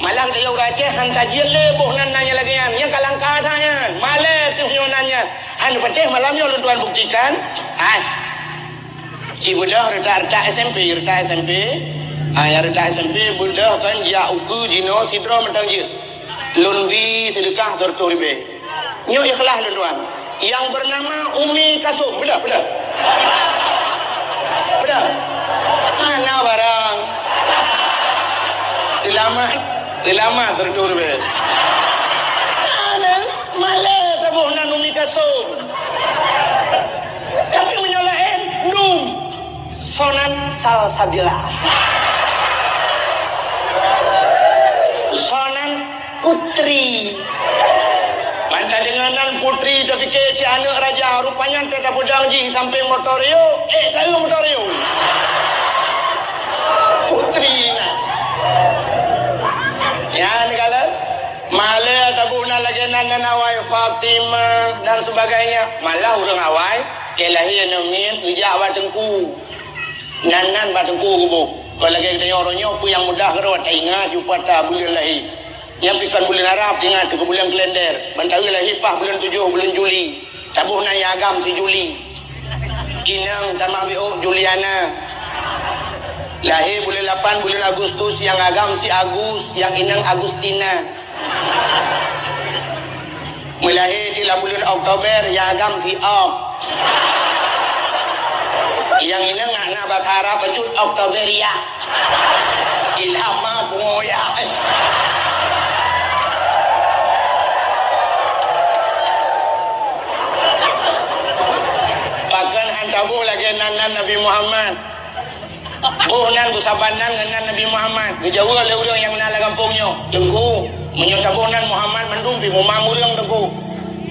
Malang dia urang Aceh han tajil le buhnan nanya lagi yang kalangkar tanya. Male tu nanya. Han patih malamnya lu tuan buktikan. Ci budah reta SMP. Ya reta SMP budah kan ya uku jino sidro mentang je. Lundi sedekah sertu ribe. Nyo ikhlas tuan. Yang bernama Umi Kasum. Bedah. Mana barang? Selamat sertu ribe. Mana male tabuhnan Umi Kasum. Tapi menyolain Num Sonan Salsabila. Sonan Putri mantap denganan putri tapi ke si anak raja rupanya tak pedang ji sampai motorio tahu motorio putri na ya ni kala male tabuna lagi nan awai Fatimah dan sebagainya malah urang awai ke lahir nemin ija batengku nan batengku kubu kalau lagi kita orangnya apa yang mudah kerana tak ingat jumpa tak bulan lahir yang pikan bulan Arab ingat ke bulan kalender bantawi lah hipah bulan 7 bulan Juli tabuh na agam si Juli kinang tamah bio Juliana lahir bulan 8 bulan Agustus yang agam si Agus yang inang Agustina melahir di bulan Oktober yang agam si Ok yang inang anak bakara pencut Oktoberia ilhama pungoya bahkan hantabuh lagi nanan Nabi Muhammad buhnan busabanan dengan Nabi Muhammad kejauh oleh orang yang menala kampungnya tengku menyatabuhnan Muhammad mendumpi memamur yang tengku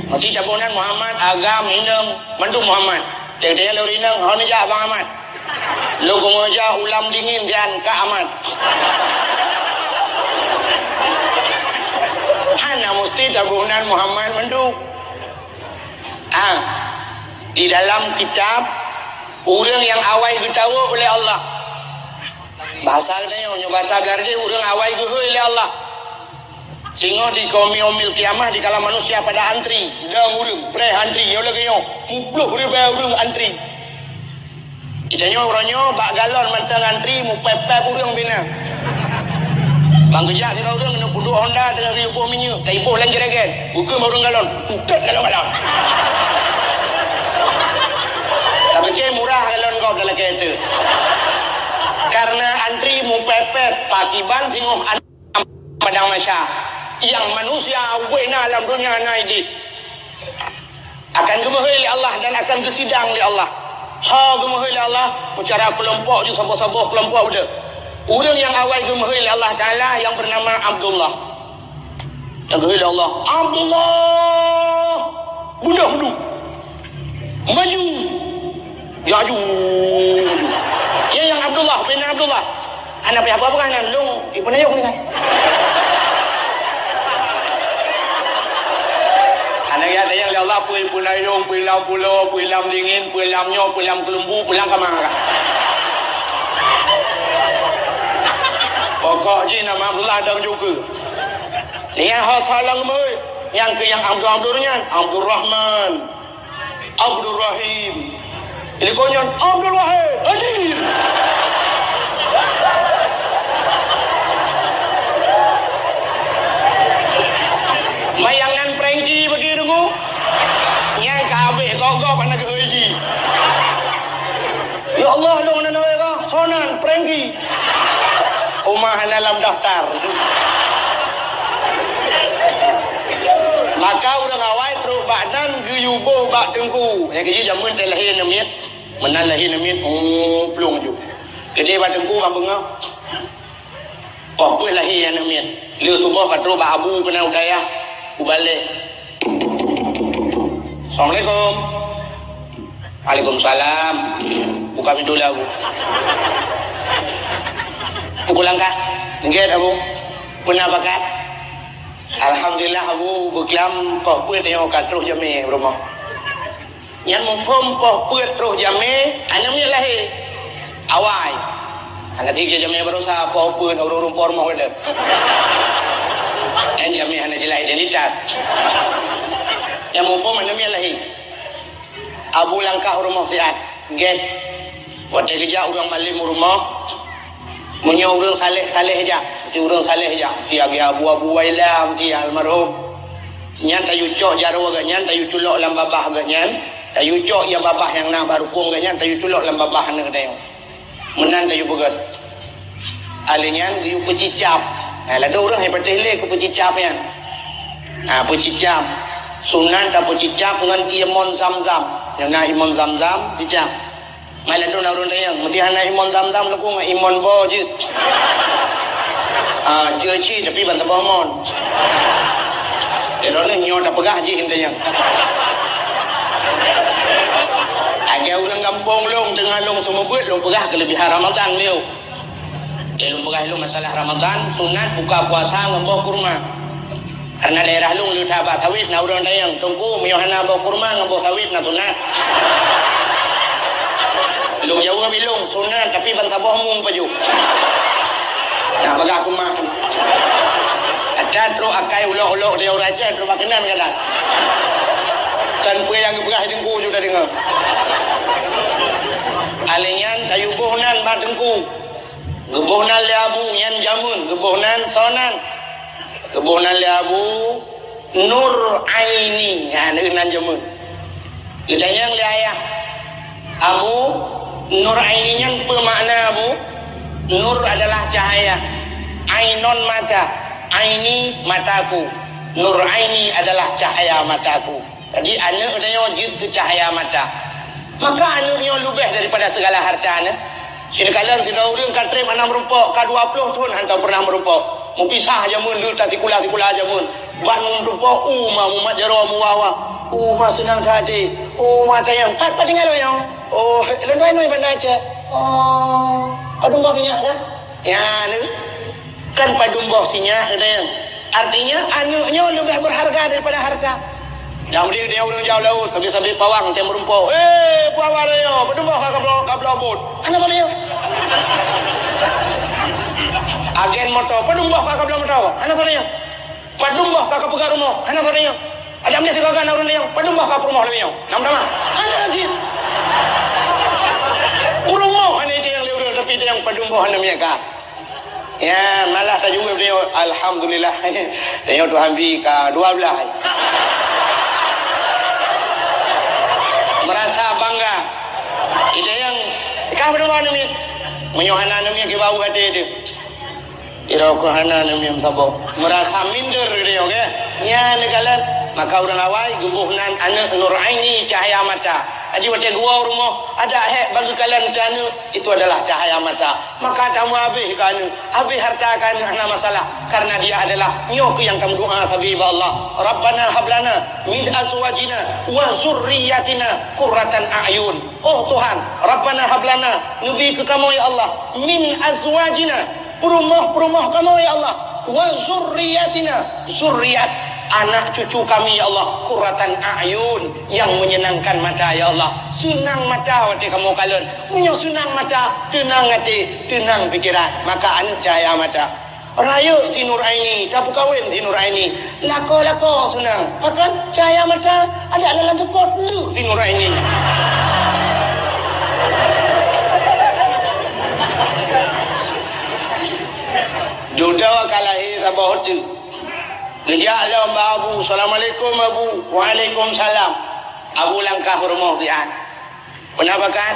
masih tabuhnan Muhammad agam inang mendum Muhammad dia lori nang hone ja Bang Ahmad lu kumoja ulam dingin dan Kak Ahmad hana mesti tabuhnan Muhammad mendum di dalam kitab orang yang awal ditawa oleh Allah Bahasa dia bahasa belar dia urang awai geuheul oleh Allah. Singo di kaum yaumil kiamah di kala manusia pada antri, dang urang pre antri yo lagi yo. Mupluh urang antri. Itanya orangnya bak galon mantang antri mu pepep urang bina. Bang gejak sira urang kena punduk Honda dengan ribuh minyak, taibuh lan jeragen. Buka urang galon, utet galon-galon. Tapi cek murah galon kau dalam kereta. Karena antri mu pepet pakiban singoh padang masya. Yang manusia wena alam dunia naidi akan gemuhil Allah dan akan kesidang li Allah. So gemuhil Allah bicara kelompok je sabah-sabah kelompok udah. Orang yang awal gemuhil Allah Taala yang bernama Abdullah. Yang gemuhil Allah, Abdullah. Budak-budak. Maju. Yaju. Ya yang Abdullah bin Abdullah. Anak apa kan long ibu nayong ni kan. Anak ya ada yang Allah pulang pulau, pulang dingin, pulang nyo, pulang kelembu, pulang ke mana? Pokok je nama Abdullah ada juga. Yang hasalang moi, yang ke yang Abdurnya, Abdul Rahman, Abdul Rahim. Ini konyon Abdul Wahid, hadir. Mayangan prengki bagi tunggu. Yang kabeh gogok anak keji. Ya Allah dong nana ka sonan prengki. Umah dalam daftar. Maka udah ngawai terus badan guyubo bak tengku. Yang keji jamun teh lahir namit. Menan lahir namit plung ju. Gede bak tengku bang bengah. Oh pun lahir namit. Liu subuh kat terus bak abu kena udaya. Balik. Assalamualaikum. Waalaikumsalam. Buka pintu lah Abu. Pulang kah? Nggak Abu. Pernah bakat? Alhamdulillah Abu berkelam poh puet yang kat terus jame rumah. Yang mufum poh puet terus jame, anaknya lahir. Awai. Anak tiga jame berusaha poh puet urung pormoh ada. Yang jami hanya jelas identitas. Yang mufum anaknya lahir. Abu langkah rumah siat. Get. Waktu kerja orang malim rumah. Punya orang saleh aja. Si orang saleh aja. Si agi abu wailam. Si almarhum. Nyan tayu cok jarwa ganyan. Tayu culok lam babah ganyan. Tayu cok ya babah yang nak barukung ganyan. Tayu culok lam babah na ganyan. Menan tayu begat. Alinyan tayu pecicap. Ada orang yang bertele ke pecicap yan. Pecicap. Sunan tak pecicap dengan imon zam-zam. Yang nak imon zam-zam, cicap. Malah tu nak orang yang mesti hana imon zam-zam laku ngah imon bo je. Jeci tapi bantah bohmon. Orang ni nyo tak pegah je kita yang. Agak orang kampung long tengah long semua buat long pegah kelebihan Ramadan liu. Long pegah long masalah Ramadan sunat buka puasa ngambo kurma. Karena daerah long lu tabak sawit na orang dayang tungku miohana bawa kurma ngambo sawit na sunat. Long jauh bilong sunat tapi bantah bohmung baju. Nah baga aku makan. Ada terus akai ulok-ulok dia raja terus makanan kadang. Kan pue yang berah dengku juga dengar. Alinyan kayu bohnan ba dengku. Gebohnan le abu nyan jamun, gebohnan sonan. Gebohnan le abu nur aini, nan jamun. Gedanyang le ayah. Abu nur aini nyan apa makna abu? Nur adalah cahaya. Ainon mata. Aini mataku. Nur aini adalah cahaya mataku. Jadi anak dia wajib ke cahaya mata. Maka anaknya lebih daripada segala hartanya. Sini kalian sudah orang katrim 6 rumpok, K20 tahun hantar pernah merumpok. Mu pisah aja mun, lu tak tikula aja mun. Ban mun rumpok, mumat jaro muwawa. Senang tadi. Mata yang pat tinggal lo yang. Lenoi bandar aja. Padumboh sinyak kan? Ya, ni kan padumboh sinyak ada yang. Artinya anaknya lebih berharga daripada harta. Yang dia orang jauh laut, sambil pawang dia merumpok. Puawar dia, padumboh kablo bot. Anak tu dia. Agen motor, pedumbah kakak belum motor. Hana sorenya. Pedumbah kakak pegang rumah. Hana sorenya. Ada ambil kakak naurun yang pedumbah kakak rumah lebih yang. Nama-nama. Hana sih. Rumah hana itu yang lewat tapi itu yang pedumbah hana mereka. Ya, malah tak juga beliau. Alhamdulillah. Tengok Tuhan bi ke 12. Merasa bangga. Itu yang kah pedumbah hana mereka. Menyohana hana mereka bau hati itu. Irau hana hana mereka sabok. Merasa minder dia, okey. Ya, negalan. Maka orang awal gebuhnan anak Nur Aini cahaya mata. Adi wate gua rumah ada hek bagi kalian dana itu adalah cahaya mata. Maka kamu habis kan, habis harta kan ana masalah karena dia adalah nyok yang kamu doa sabibah Allah. Rabbana hablana min azwajina wa zurriyyatina qurratan a'yun. Oh Tuhan, Rabbana hablana nubi ke kamu ya Allah min azwajina perumah kamu ya Allah wa zurriyyatina zurriyat anak cucu kami ya Allah qurratan a'yun yang menyenangkan mata ya Allah. Senang mata hati kamu kalian menyo senang mata tenang hati tenang pikiran maka anak cahaya mata raya si Nur Aini tak kawin si Nur Aini lako senang pakan cahaya mata ada dalam tempat lu si Nur Aini. Duda kalahi sabah tu ngejak lah Mbak Abu. Assalamualaikum Abu. Waalaikumsalam. Abu langkah rumah sihat. Kenapa kan?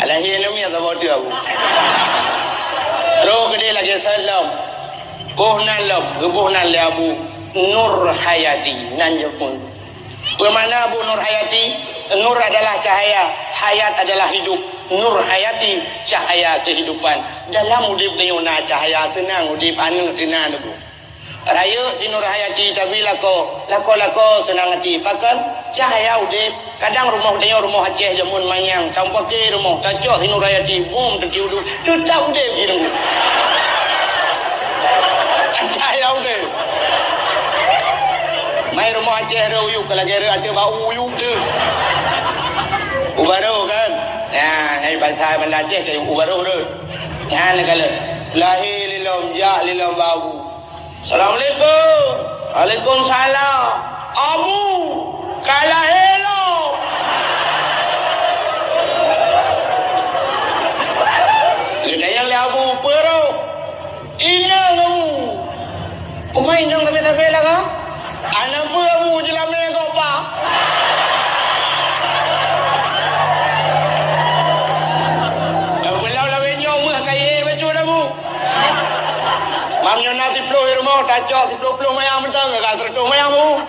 Alahi ilmi atau bodoh Abu. Terus ke dia lagi salam. Buhnan lab. Buhnan le Abu. Nur Hayati. Nanjapun. Bagaimana Abu Nur Hayati? Nur adalah cahaya. Hayat adalah hidup. Nur Hayati. Cahaya kehidupan. Dalam udip dia cahaya senang. Udip anu tina Abu. Raya si Nur Hayati tapi lako senang hati pakan cahaya udip kadang rumah dia rumah Aceh jamun manyang tanpa ke rumah tajak si Nur Hayati bom tertiudu tetap udip gitu cahaya udip mai rumah Aceh ada uyuk kalau kira ada bau uyuk tu ubaru kan ya hai bahasa Banda Aceh tu ubaru tu ya negala lahi lilam ja lilam babu. Assalamualaikum. Waalaikumsalam. Abu kalah hello. Kita yang le Abu pero. Inang Abu. Umai nang tapi lah ka? Anak pun Abu jelame kau pa. Abu lau lawe nyong kaya becu Abu. Mamnya nanti flow rumah tajak si flow mayang mentang ke tertuk mayangmu.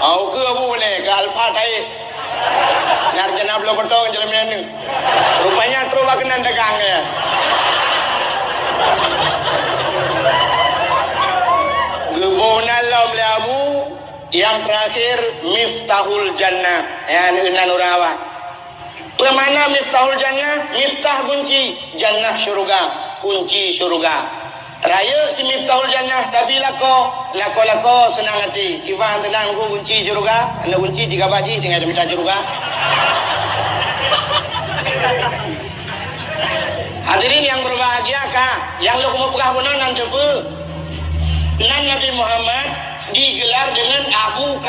Au ke Abu ni ke Alfa tai. Nyarjana belum betong jalan ni. Rupanya terus bagenan dagang ya. Gebunan lam le Abu yang terakhir Miftahul Jannah yang unan urawa. Bagaimana Miftahul Jannah? Miftah kunci Jannah syurga, kunci syurga. Raya si Miftahul Jannah tapi lako senang hati. Kifah tenang ku kunci syurga, anda kunci jika baji tinggal minta syurga. Hadirin yang berbahagia kah? Yang lu mau pegah benar nan coba. Nan Nabi Muhammad digelar dengan Abu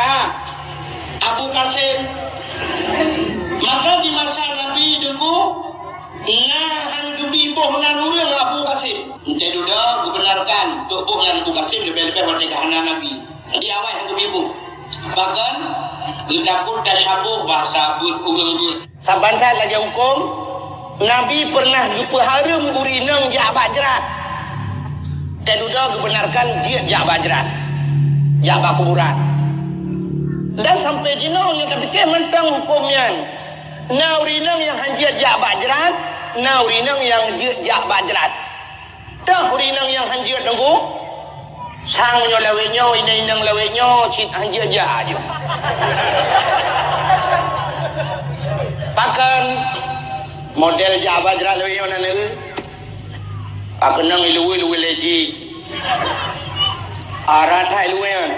Qasim. Maka di masa Nabi dulu nahan kebiboh nan urang Abu Qasim. Ente duda benarkan tubuh yang Abu Qasim lebih-lebih merdekahan Nabi. Jadi awal yang kebiboh. Bahkan ditakut tasyabuh bahasa urang. Sabantan lagi hukum Nabi pernah gepeharum urinang jak bajrat. Ente duda benarkan dia jak bajrat. Jak kuburan. Dan sampai dinaunya tapi ke mentang hukumnya. Naurinang yang hanjia jak bajrat, naurinang yang jak bajrat. Tak urinang yang hanjia tunggu. Sangnya lawenyo, inang lawenyo, cit hanjia jak aja. Pakan model jak bajrat lawenyo nana. Pakan nang ilu leji. Arata iluan.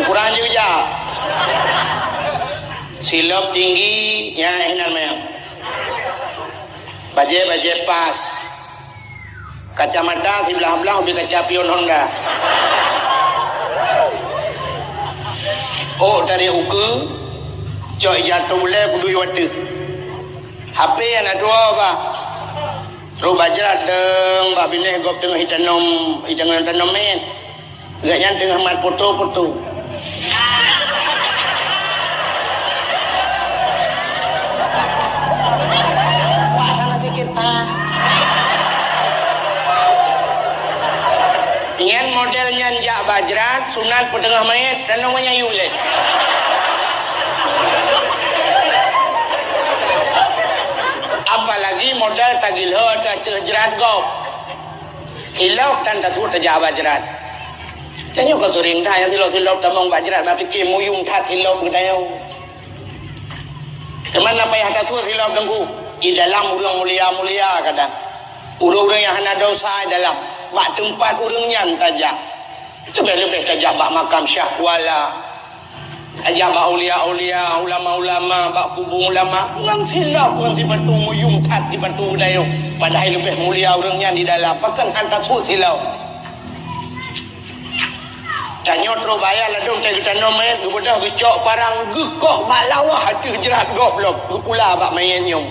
Ukuran juga. Silap tinggi ya enak memang. Baje pas Kacamata si belah-belah lebih kaca pion Honda. Oh dari uke cok jatuh boleh kudu watu. HP yang ada dua apa? Ro bajrat deng bak bineh gop tengah hitangan men. Gaknya tengah mat foto-foto. Wah sana sikit Pak. Nyan modelnya jak bajrat sunat petengah mayat dan namanya yulet. Apalagi modal tagilho tak terjerat gop. Silok dan tak suruh terjak bajrat. Tanya kau sering dah yang silok-silok tamang bajrat tapi ke muyung tak silok tanya. Teman apa yang tak suruh silok dengku? Di dalam urang mulia-mulia kadang. Urang-urang yang hana dosa dalam bak tempat urangnya tajak. Lebih-lebih tajak bak makam Syah Kuala. Ajak bak ulia-ulia, ulama-ulama, bak kubur ulama. Ngan silap, ngan si batu muyung tat si batu dayo. Padahal lebih mulia orangnya di dalam. Bahkan hantar suut silau. Tanya terus bayar lah dong. Kita nomor, kemudian kecok parang gekoh balawah hati jerat goblok. Kepula bak main nyum.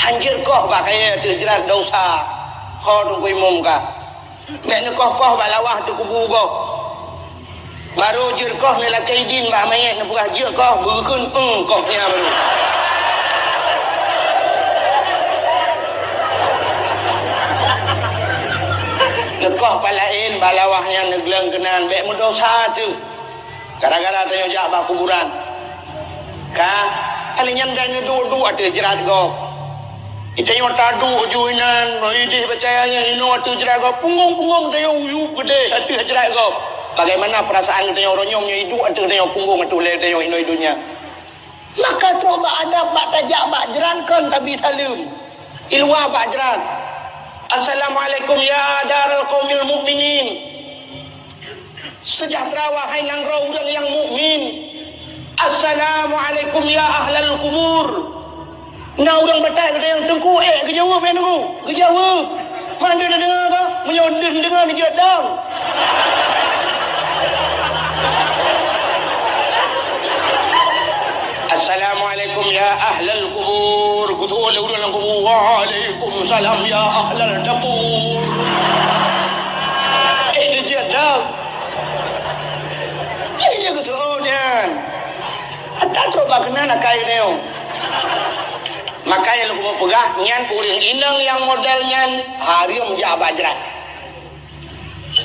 Hanjir koh bak kaya hati jerat dosa. Kau tu kuimum kah. Mek koh balawah hati kubur kau. Baru jirkoh ni lah kaidin bah mayat ni bukan jirkoh berkun kohnya baru. Lekoh palain balawahnya negleng kenan bek mudosa tu. Gara-gara tanya jak bah kuburan. Kah alinyan dan du ada jerat go. Itanya tadu ujuinan, idih percayanya ino atu jerat go punggung tanya uyu gede atu jerat go. Bagaimana perasaan kita yang ronyongnya hidup ada yang punggung atau leh yang hidupnya. Maka coba ada bak tajak bak jerankan tapi salim. Ilwa bak jeran. Assalamualaikum ya darul qaumil mukminin. Sejahtera wahai nangrau orang yang mukmin. Assalamualaikum ya ahlal kubur. Nah orang batal ada yang tengku kejawab yang tengku. Kejawab. Mana dia dengar ke? Menyodin dengar ni jadang. Assalamualaikum ya ahlal kubur. Kutul ulang kubur. Waalaikumsalam ya ahlal dapur. Ini dia dah. Ini dia keturunan. Ada coba kena nak kain ni. Makanya lu mau pegah nyan puring inang yang modelnya hari menjawab bajrat.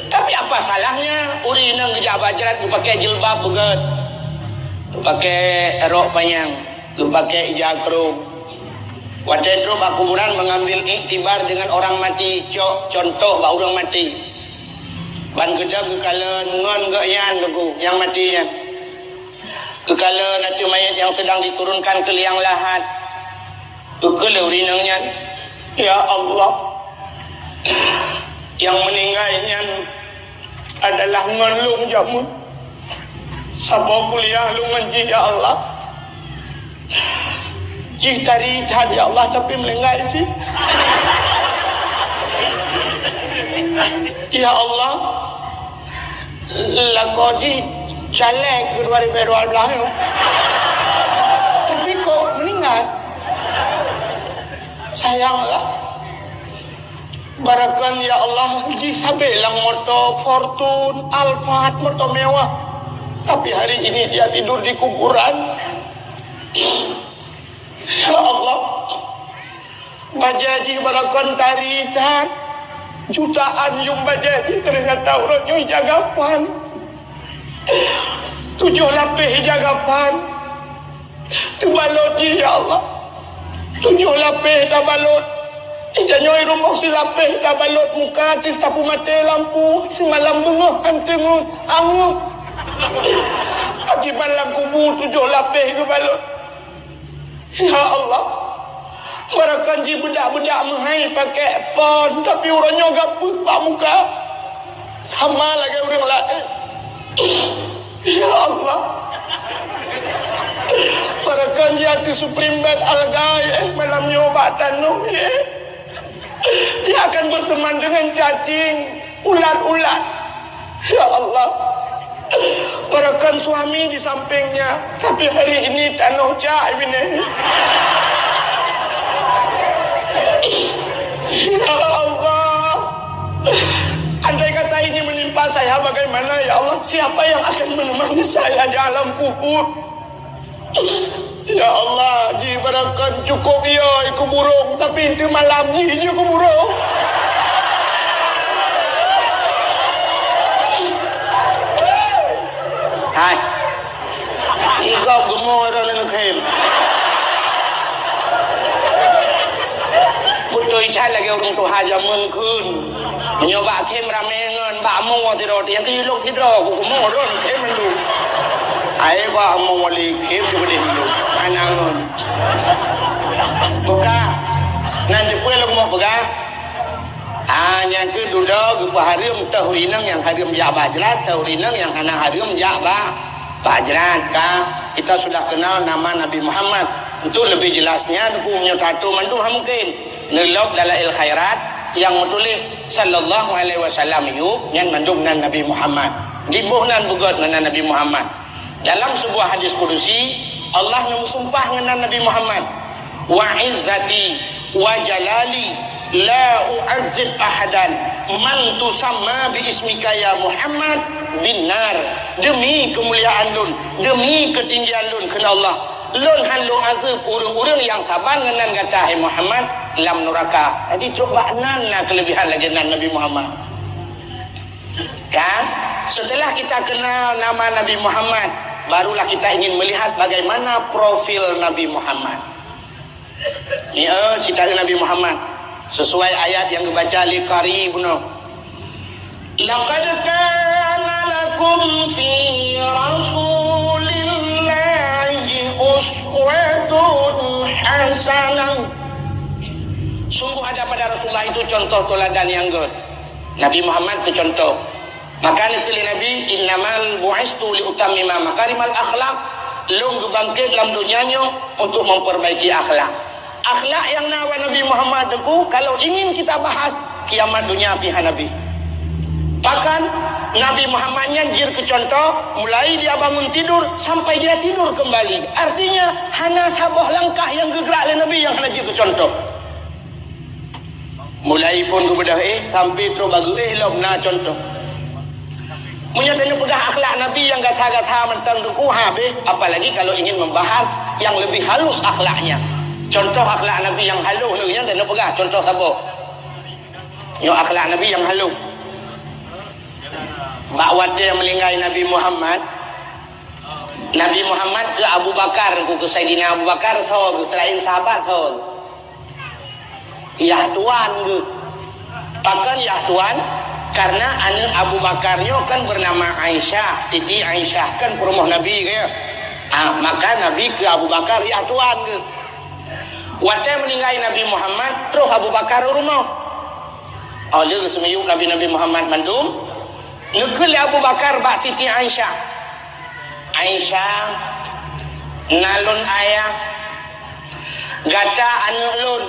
Tapi apa salahnya uring inang menjawab bajrat pakai jilbab begat. Lu pakai rok panjang, lu pakai jakrum. Waktu itu bak kuburan mengambil iktibar dengan orang mati. Contoh bak orang mati. Ban gedang kekala ngon gak yan lagu yang mati yan. Kekala nanti mayat yang sedang diturunkan ke liang lahat. Kekala urinangnya, ya Allah, yang meninggalnya adalah ngelung jamun. Sabau kuliah lu menji ya Allah. Jih tari tadi ya Allah tapi melenggai sih. Ya Allah, lagu jih calek kedua belah. Tapi kok meninggal? Sayanglah. Barakan ya Allah jih sabelang motor Fortune, Alphard, motor mewah. Tapi hari ini dia tidur di kuburan. Ya Allah, bajaji barakon taritan jutaan yung bajaji ternyata orangnya jagapan 7 lapis jagapan dibalot ya Allah 7 lapis dah balot ijanyoy rumah si lapis dah balot muka tis tapu mati lampu semalam bunga hantengut angut akibat kubur 7 lapis ke balot. Ya Allah, barakan ji budak-budak menghai pakai pon tapi orangnya gapuh pak muka sama lagi orang lain. Ya Allah, barakan ji hati Supreme Bed Al-Gai malam nyobatan nom ye Dia akan berteman dengan cacing, ulat-ulat. Ya Allah, barakan suami di sampingnya, tapi hari ini tanah cak ini. Ya Allah, andai kata ini menimpa saya bagaimana ya Allah? Siapa yang akan menemani saya di alam kubur? Ya Allah, ji barakan cukup ya iku burung, tapi itu malam ji iku burung. Hai, ikau gemuk orang nak khair. Betul cai lagi orang tu haja menkun. Nyoba kem ramengan, bak mau roti yang tu lok tidro, aku mau orang kem mendu. Ai ba mau wali kem tu boleh dulu. Anangun. Buka. Nanti pun lok mau buka. Hanya ke duda gupa harim tahurinang yang harim ya bajrat, tahurinang yang hana harim ya bajrat ka. Kita sudah kenal nama Nabi Muhammad. Untuk lebih jelasnya punya tato mandu mungkin nelok dalail khairat yang menulis sallallahu alaihi wasallam yuk yang mandung nan Nabi Muhammad. Dibuhnan bugot dengan Nabi Muhammad. Dalam sebuah hadis kudusi Allah mengusumpah dengan Nabi Muhammad. Wa izzati wa jalali la u'azzib ahadan man tusamma bi ismika ya Muhammad bin nar. Demi kemuliaan lun, demi ketinggian lun kena Allah, lun halu azab urang-urang yang sabar dengan kata hai Muhammad lam neraka. Jadi coba nana kelebihan lagi Nabi Muhammad. Kan setelah kita kenal nama Nabi Muhammad, barulah kita ingin melihat bagaimana profil Nabi Muhammad. Ya, cerita Nabi Muhammad sesuai ayat yang dibaca li qaribun. Laqad kana lakum fi rasulillahi uswatun hasanah. Sungguh ada pada Rasulullah itu contoh teladan yang good. Nabi Muhammad itu contoh. Maka ditulis Nabi innamal bu'istu li utammima makarimal akhlak. Long bangkit dalam dunianya untuk memperbaiki akhlak. Akhlak yang nawa Nabi Muhammad itu kalau ingin kita bahas kiamat dunia pihak Nabi. Bahkan Nabi Muhammad nyanjir ke contoh mulai dia bangun tidur sampai dia tidur kembali. Artinya hana sabah langkah yang gerak oleh Nabi yang nyanjir ke contoh. Mulai pun kepada sampai terus bagu lomna contoh. Menyatakan pedah akhlak Nabi yang gata-gata mentang duku habis, apalagi kalau ingin membahas yang lebih halus akhlaknya. Contoh akhlak Nabi yang halus ni yang dah pegah contoh siapa? Yo akhlak Nabi yang halus. Bakwat yang melingkai Nabi Muhammad. Nabi Muhammad ke Abu Bakar, ke Sayyidina Abu Bakar so ke selain sahabat so. Ya tuan ke. Bahkan ya tuan karena anak Abu Bakarnya kan bernama Aisyah, Siti Aisyah kan perumah Nabi ke ya. Maka Nabi ke Abu Bakar ya tuan ke. Waktu meninggal Nabi Muhammad terus Abu Bakar rumah. Oleh semiyuk Nabi Muhammad mandum nekul Abu Bakar bak Siti Aisyah. Aisyah nalun ayah gata anak lun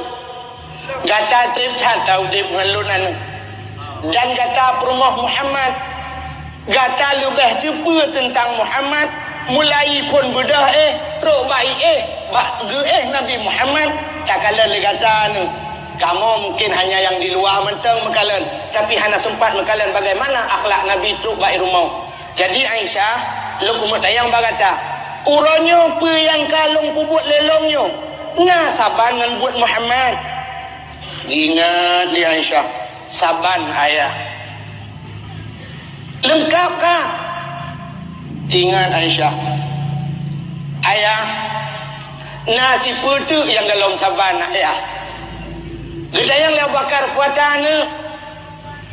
gata trip tahu dia ngalun anak dan gata perumah Muhammad gata lebih tepa tentang Muhammad mulai pun bedah teruk baik bak Nabi Muhammad tak kala le gata ni kamu mungkin hanya yang di luar mentang mekalan tapi hanya sempat mekalan bagaimana akhlak Nabi teruk baik rumah. Jadi Aisyah lu kumut ayang bagata uronyo pe yang kalung pubut lelongnya nah saban ngan buat Muhammad. Ingat li Aisyah saban ayah lengkap kah? Ingat Aisyah ayah nasi putu yang dalam saban ayah gedayang Abu Bakar puatana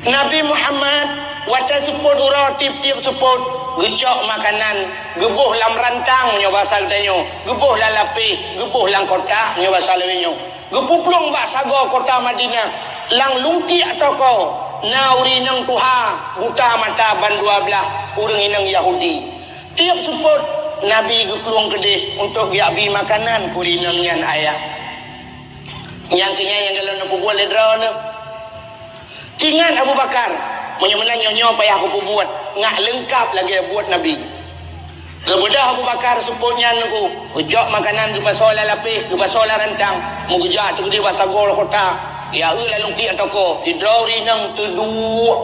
Nabi Muhammad wata seput urau tip-tip seput gecok makanan gebuh lam rantang nyoba saldanyo gebuh lalapi gebuh lang kota nyoba salwenyo gepuplung bak sago kota Madinah lang lungki toko nauri nang tuha buta mata ban dua belah urang inang Yahudi tiap seput Nabi geplung kedih untuk giabi makanan kulinang nyan ayah yang kenya yang kalau nak buat ledra ni Ingat Abu Bakar menyemenang nyonya payah aku buat ngak lengkap lagi buat Nabi. Kemudian Abu Bakar seputnya aku ujak makanan ke pasal lapis ke pasal rantang mu gejak tu di wasagol kota ya lalu ki atoko tidur rinang tu dua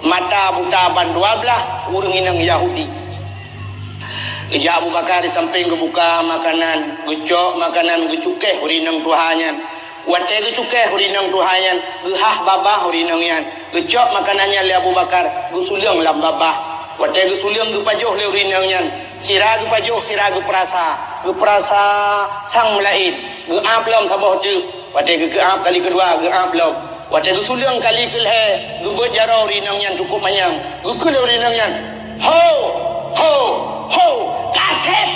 mata buta ban 12 urang inang Yahudi. Ejak Abu Bakar di samping kebuka makanan gejak makanan gecukeh rinang tuhanyan wate gecukeh rinang tuhanyan gehah babah rinang yan gejak makanannya le Abu Bakar gusuliang lam babah wate gusuliang gepajoh le rinang yan siragu pajuh siragu perasa sang melain geap lam sabah tu wate geap kali kedua geap lam wate gesuliang kali kelhe gebut jarau rinang yan cukup manyang gekul rinang yan ho ho ho kaset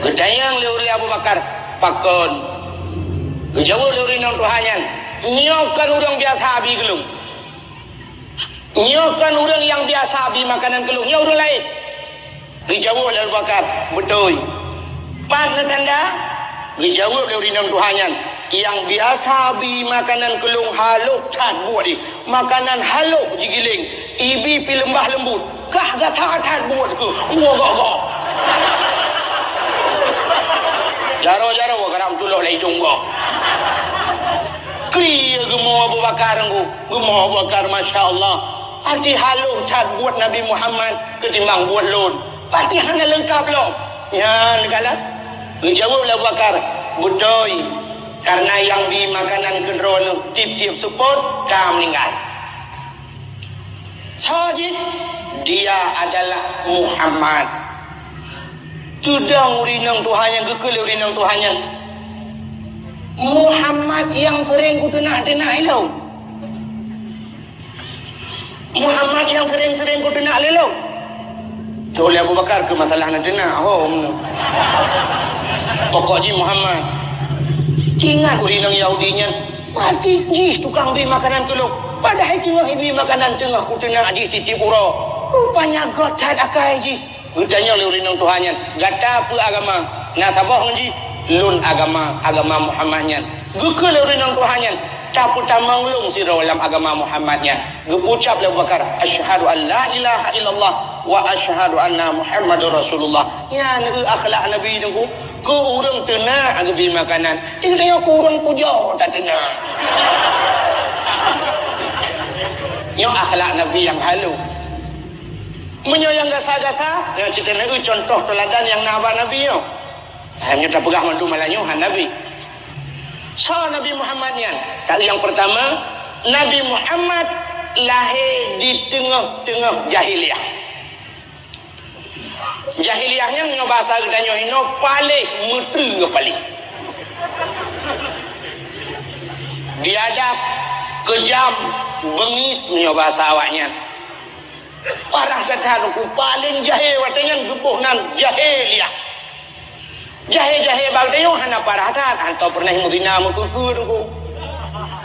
gedayang leuri Abu Bakar pakon gejauh leuri nang tuhanyan nyokan urang biasa abi gelung nyokan orang yang biasa abi makanan kelung ya orang lain dijawab oleh Abu Bakar betul pan tanda dijawab oleh rinang tuhanyan yang biasa abi makanan kelung haluk tan buat di makanan haluk jigiling ibi pi lembah lembut kah gata tan buat ke gok jaro karam culoh lai jonggo kriya gemo Abu Bakar gemo Abu Bakar masya-Allah arti haluh cat buat Nabi Muhammad ketimbang buat lon pasti hanya lengkap loh ya negala menjawab Abu Bakar betul karena yang di makanan kendrono tip-tip support kam meninggal sajid dia adalah Muhammad tudang urinang Tuhannya gekele urinang Tuhannya Muhammad yang sering kutenak-tenak ilau Muhammad yang sering-sering ku tenak lelong. Tu oleh Abu Bakar ke masalah nak tenak. Pokoknya Muhammad. Ingat urinang Yahudinya. Mati jis tukang beli makanan keluk. Padahal tengah beli makanan tengah ku tenak jis titip uro. Rupanya gotat akai jis. Gutanya oleh urinang Tuhannya. Gata apa agama. Nah sabah ji. Lun agama Muhammadnya. Gukul urinang Tuhannya. Tak manglung sira dalam agama Muhammadnya. Gepucap Abu Bakar, asyhadu an la ilaha illallah wa asyhadu anna Muhammadur Rasulullah. Ya ni akhlak Nabi tu ke urang tenang agi makanan. Dia tanya ke urang puja tak tenang. Yo akhlak Nabi yang halu. Menyayang gasa-gasa, yang cerita ni contoh teladan yang naba Nabi yo. Hanya tak pegah mandu malanyo han Nabi. So Nabi Muhammadnya yang pertama Nabi Muhammad lahir di tengah-tengah jahiliyah. Jahiliyahnya dengan bahasa kita hino paling mutu ke paling biadab kejam bengis dengan bahasa awaknya orang kata aku paling jahil watanya gebuhnan jahiliyah. Jahil-jahil bagdayo hana paratan atau pernah mudina mukukur ku.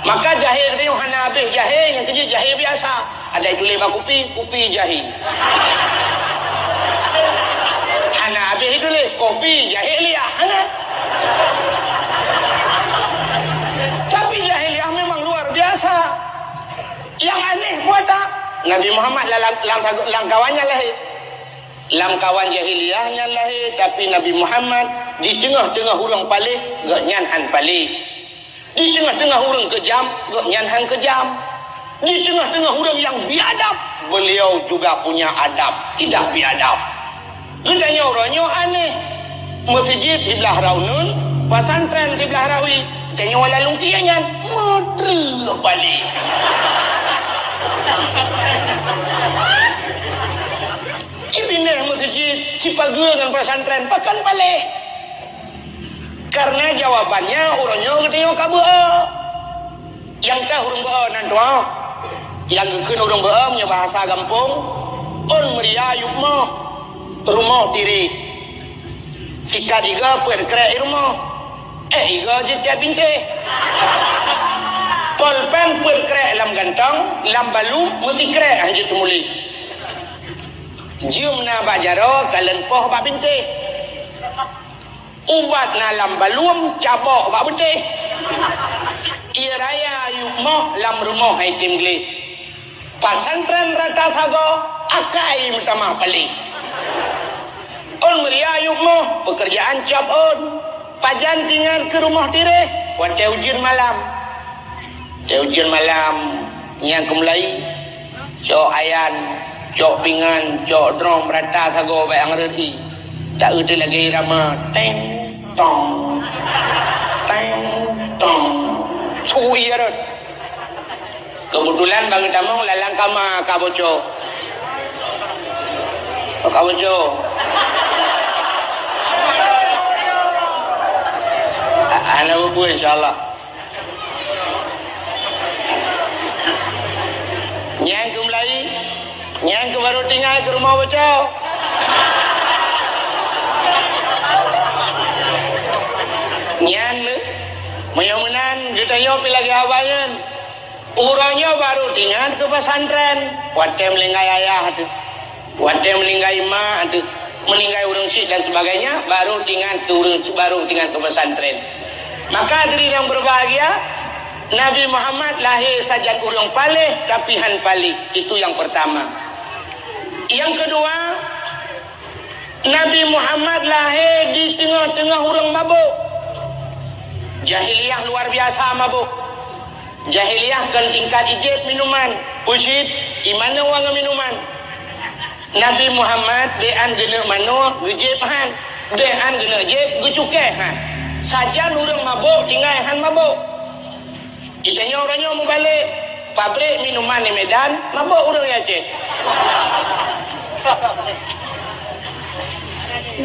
Maka jahil dayo hana habis jahil yang kerja jahil biasa. Ada itu lima kopi jahil. Hana habis itu le kopi jahiliyah hana. Tapi jahiliyah memang luar biasa. Yang aneh buat tak Nabi Muhammad langkawannya lahir. Langkawan jahiliyahnya lahir tapi Nabi Muhammad di tengah-tengah orang palih gak nyanhan palih di tengah-tengah orang kejam gak nyanhan kejam di tengah-tengah orang yang biadab beliau juga punya adab tidak biadab gedanya orangnya aneh masjid sebelah raunun pesantren sebelah rawi tanya wala lungkiannya model palih ibinah masjid si pagi dengan pesantren pakan balik karena jawabannya orangnya ketengok kabel yang teh hurung beo nantua yang gekeun urang beo nya bahasa gampung on meria yupmo rumah tiri sikat iga per krek rumah iga jecet binte tolpen per krek lam gantong lam balu mesti krek anjir tumuli jumna bajaro kalen poh ba binte ubat nalam balum cabok bak betih ia raya yukmoh lam rumah hai tim geli pasantren rata sago akai minta pali on meria yukmoh pekerjaan job on pajan tinggal ke rumah dire buat ujian malam yang kemulai cok ayan cok pingan cok drum rata sago bayang redi tak ada lagi irama teng tong sui arut kebetulan bang tamong lalang kama kaboco ana bubu insyaallah nyang kumlai nyang ke baru tinggal ke rumah bocah nyan menyamanan kita nyopi lagi abayan urangnya baru tinggal ke pesantren wate melingkai ayah tu wate melingkai mak tu meninggal urang cik dan sebagainya baru tinggal ke pesantren maka diri yang berbahagia Nabi Muhammad lahir sajan urang palih kapihan palih itu yang pertama yang kedua Nabi Muhammad lahir di tengah-tengah urang mabuk jahiliyah luar biasa mabuk jahiliyah kan tingkat ijib minuman pusit di mana wang minuman Nabi Muhammad bean gena mano gejib han bean gena jib gecuke han saja urang mabuk tinggal han mabuk kita orangnya mau balik pabrik minuman di Medan mabuk urang ya cik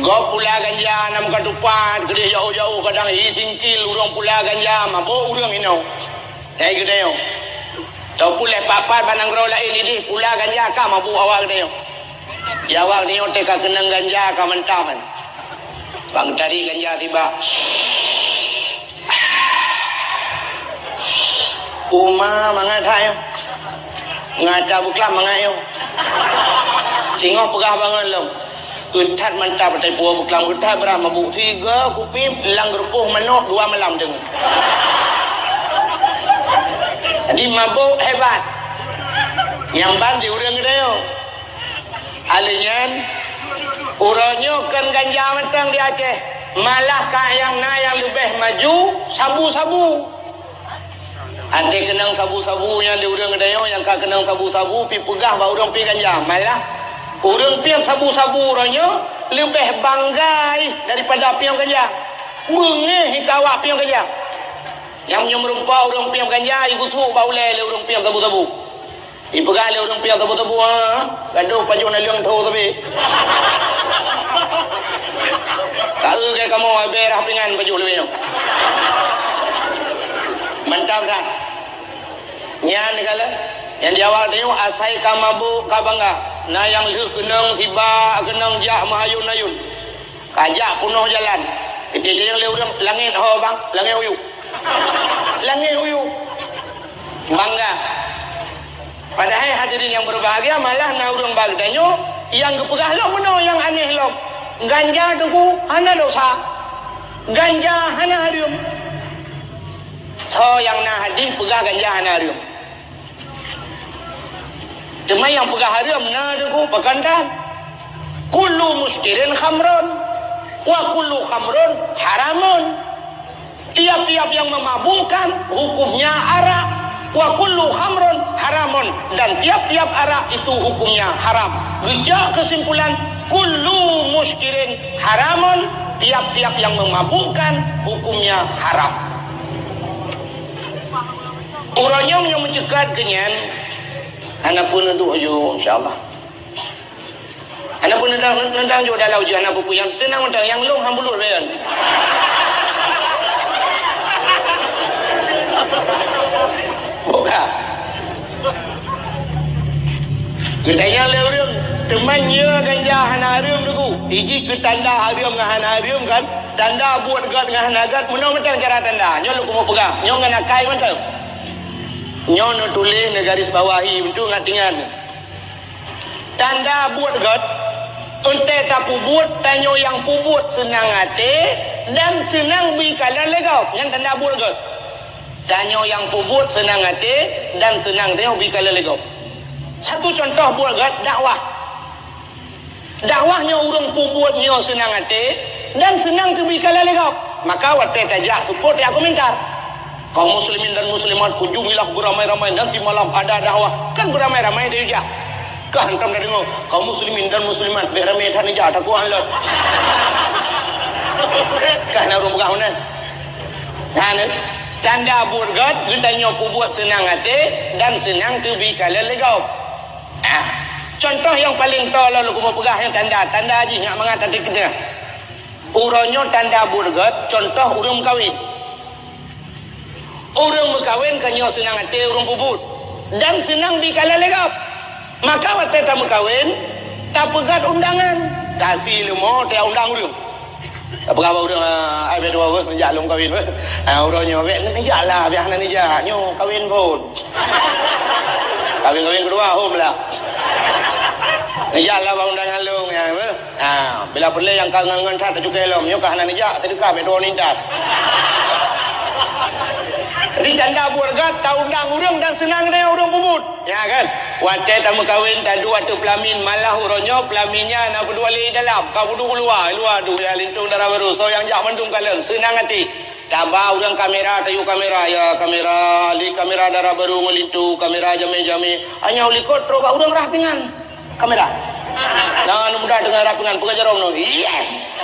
go pula ganja nam katupan gede jauh-jauh kadang singkil urang pula ganja mabuk urang ino hai gede yo tau pula papat banang ro lain ini pula ganja ka mabuk awal gede yo ya awal ni ote ka kenang ganja ka mentaman bang tari ganja tiba Uma mangat ngada buklah mangat yo singo pegah bangun lom utat mantap tai puah buklang utat berah mabuk 3 kupi lang gerupuh manoh 2 malam dengar jadi mabuk hebat nyamban di urang gede yo alinyan uranyo kan ganja mentang di Aceh malah ka yang lebih maju sabu-sabu ade kenang sabu-sabu yang di urang gede yo yang ka kenang sabu-sabu pi pegah ba urang pi ganja malah urang piam sabu-sabu uranyo lebih banggai daripada piam ganja mengeh hikawa piam ganja yang merumpah urang piam ganja ikut tu baule le urang piam sabu-sabu ipegah le urang piam sabu-sabu gaduh paju na liang tho tapi kalau ke kamu berah pingan baju lebih mantap dah nyan kala yang di awal ni asai ka mabuk ka bangga na yang leuh kenang siba kenang jak mahayun-ayun kajak punuh jalan kita yang leuh langit ho bang langit uyu bangga padahal hadirin yang berbahagia malah na urang bagdanyo yang gepegah lo meno yang aneh lo ganja tunggu hana dosa ganja hana harium so yang na hadis pegah ganja hana harium cuma yang pegah harium na tunggu pegandan kullu muskirin khamrun wa kullu khamrun haramun tiap-tiap yang memabukkan hukumnya arak wa kullu khamrun haramun dan tiap-tiap arak itu hukumnya haram gejak kesimpulan kullu muskirin haramun tiap-tiap yang memabukkan hukumnya haram uranyong yang mencegat kenyan anak pun untuk ayo insyaallah anak pun nendang juga dalam ujian anak pun yang tenang yang long hambulur bayan buka gedanya leureum temannya ganja hana harium dulu hiji ke tanda harium dengan hana harium kan tanda buat gat dengan hana gat menang mentang cara tanda nyo lu mau pegang nyo ngana kai mentang nyo no tulis ne garis bawahi untuk ngatingan tanda buat gat unte tak pubut tanyo yang pubut senang hati dan senang bikalan legau yang tanda burger. Tanya yang pubut senang hati dan senang dia bikalan legau. Satu contoh burger dakwah. Dakwahnya urang pubutnya senang hati dan senang tu bikalan legau. Maka wate tajak support ya komentar. Kaum muslimin dan muslimat kunjungilah beramai-ramai nanti malam ada dakwah. Kan beramai-ramai dia juga. Hantam dah dengar kaum muslimin dan muslimat beramai than ja tak kuat lot. Kan orang bergahunan. Nah, tanda burgat kita buat senang hati dan senang tu bikalan legau. Contoh yang paling tolong lu mau pegah yang tanda haji ngak mengata di kena. Uronyo tanda burgat contoh urang kahwin. Urang berkahwin kanyo senang hati urang pubut dan senang bikalan legau. Maka waktu tamu kahwin tak pegat undangan tak silmo tak undang urang tak pegat urang ai be dua menjak lum kahwin urangnya be ni jalah biar ni ja nyo kahwin pun kahwin kedua home lah ni jalah ba undangan lum ya bila perle yang kangen tak juga lum nyo kahana ni ja sedekah be do nintat di janda burgat tak undang urang dan senang dia urang pubut ya kan wate tamu kahwin tak dua tu pelamin malah uronyo pelaminnya nak berdua li dalam kau duduk luar tu ya lintung darah baru so yang jak mendung kalem senang hati tabah urang kamera tayu kamera ya kamera li kamera darah baru ngelintu kamera jame-jame hanya uli kotro ka urang rapingan kamera jangan mudah dengar rapingan pengajar omno yes.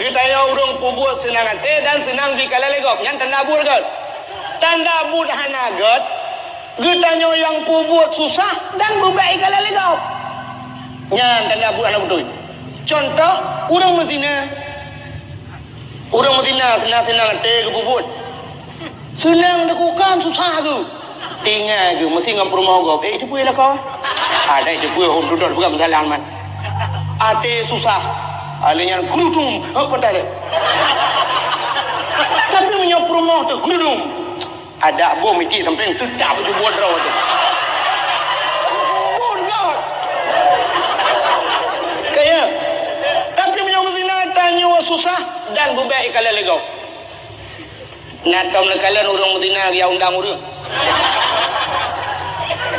Kita yang urung pubut senang hati dan senang bikalan legau yang tanda burgat. Tanda budhana gat kita yang pubut susah dan bebaik kalan legau. Yang tanda budhana betul. Contoh urang Mesina. Urang Mesina senang hati ke pubut. Senang dekukan susah tu. Tinggal ke mesti ngam rumah gop. Itu punya lah kau. Ada itu punya home duduk bukan masalah man. Hati susah. Alihnya gerudung apa tadi tapi menyop rumah tu gerudung ada bom itu samping tu tak baju buat raw tu buat kaya tapi menyop zina tanya susah dan bebaik kalan legau natam lekalan urang Medina dia undang urang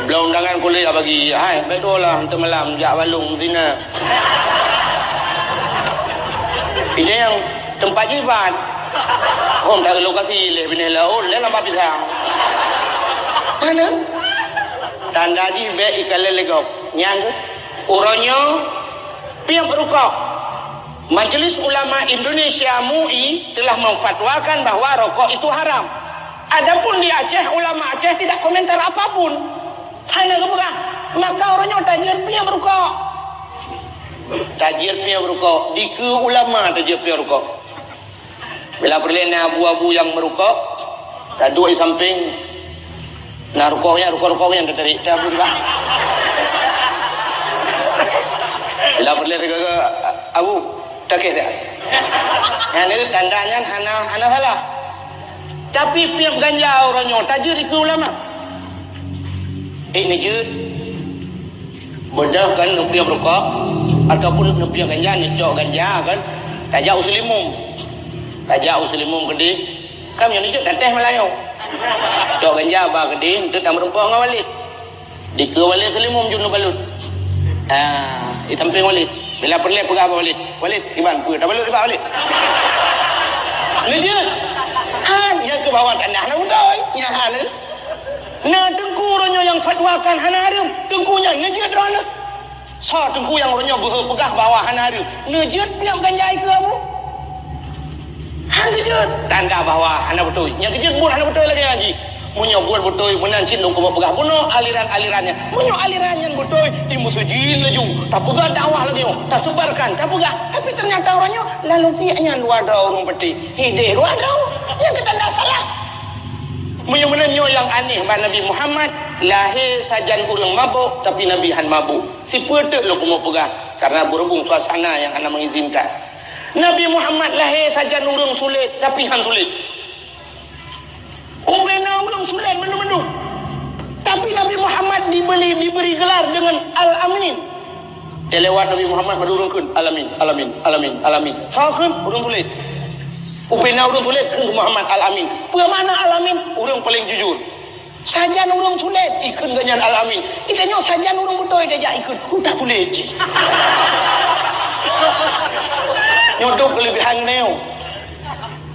belum undangan kuliah bagi hai betul lah untuk malam jak balung zina ini yang tempat jibat home dari lokasi le bini laut le nama pisang mana tanda jibe ikan legok nyang uronyo piang rokok Majelis Ulama Indonesia MUI telah memfatwakan bahwa rokok itu haram. Adapun di Aceh ulama Aceh tidak komentar apapun hanya kebuka maka uronyo tajir piang rokok tajir punya merukuk di ke ulama tajir punya merukuk bila berlena abu-abu yang merukuk tak dua di samping nah rukuknya rukuk yang tertarik tak boleh tak bila berlena ke abu tak kira yang ini tandanya hana salah tapi piang ganja orangnya tajir di ke ulama ini je bedah kan nupiang rokok ataupun nupiang ganja nyecok ganja kan tajak uslimum gede kami yang nyecok teteh Melayu cok ganja bah gede untuk tak merumpah dengan walid di ke walid selimum junu balut hitam ping walid bila perlu pegah walid iban pun tak balut sebab walid lejut han yang ke bawah tanah nak udai yang han nah tengku orangnya yang fatwakan hana haram tengkunya ngejut rana so tengku yang orangnya berpegah bawah hana haram ngejut piang ganjai ke kamu hang ngejut tanda bahwa hana betul yang kejut pun hana betul lagi haji munyo buat betul menancit lu kau pegah bunuh aliran-alirannya munyo alirannya betul di musujil laju tak pegah dakwah lagi tak sebarkan tak pegah tapi ternyata orangnya lalu piaknya luar ada orang peti hidih luar ada yang ketanda salah menyo yang aneh bahawa Nabi Muhammad lahir sajan urang mabuk tapi Nabi han mabuk si petek lo mau pegah karena berhubung suasana yang anda mengizinkan Nabi Muhammad lahir sajan urang sulit tapi han sulit ubena urang sulit mendung-mendung tapi Nabi Muhammad diberi gelar dengan Al-Amin Dia lewat Nabi Muhammad berurungkan alamin, alamin, alamin, alamin. Sahakan urung tulis. Upena urung tulis ke Muhammad alamin. Mana alamin? Urung paling jujur. Sajan urung tulis ikut ganyan alamin. Kita nyok sajan urung betul dia ikut. Tak tulis. Nyodok kelebihan neo.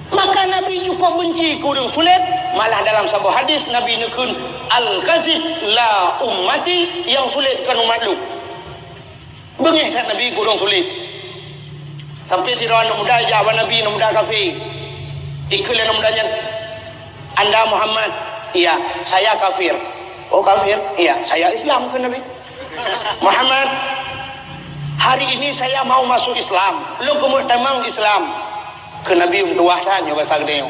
Maka Nabi cukup benci kurang sulit. Malah dalam sebuah hadis Nabi nekun al-kazib la ummati, yang sulit kan umat lu. Bengih kat Nabi kurang sulit. Sampai tirawan muda jawab Nabi muda kafir. Ikul yang mudanya, Anda Muhammad? Iya, saya kafir. Oh kafir? Iya, saya Islam kan Nabi. Muhammad, hari ini saya mau masuk Islam. Lu kemudian Islam. Ke Nabi dua tanya bahasa gede.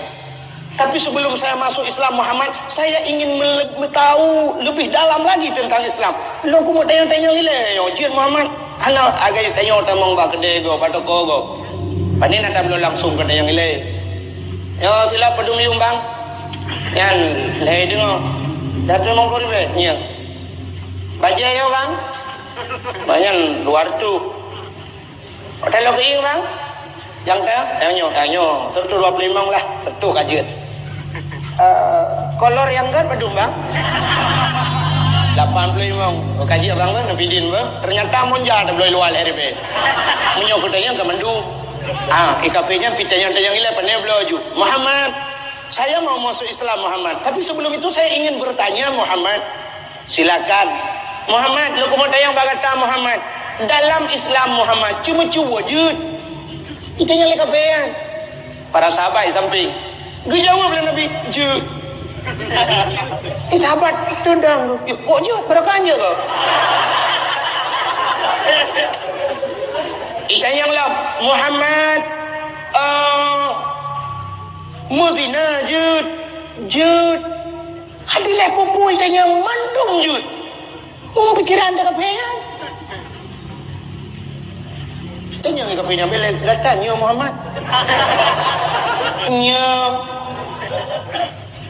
Tapi sebelum saya masuk Islam Muhammad, saya ingin tahu lebih dalam lagi tentang Islam. Lu kemudian tanya gile, Jin Muhammad. Hana agak tanya tamang ba gede go patoko go. Panin ada belum langsung kena yang gile. Yo sila pedung yung bang. Yan, leh dengo. Dato mong kori be, nya. Baca yo bang. Banyak luar tu. Hotel lo ke bang. Yang nyo, sertu 25 lah, sertu kajian. Kolor yang kan pedung bang. 85. Kaji abang bang, nabidin bang. Ternyata monja ada boleh luar RB. Menyok kutanya ke mandu. IKP-nya pitanya yang ilah pandai belaju. Muhammad, saya mau masuk Islam Muhammad. Tapi sebelum itu saya ingin bertanya Muhammad. Silakan. Muhammad, lu kemudian yang bagata Muhammad. Dalam Islam Muhammad cuma wujud. Kita yang lekapean. Para sahabat di samping. Gejawab oleh Nabi, jud. Sahabat tendang. Kok jud? Berakanya kau? Kita yang lam. Muhammad. Muzina jud. Jud. Hadilah pupu kita yang mandung jud. Pikiran dah kepean. Tanya ke pinya bela datanya Muhammad. Nya.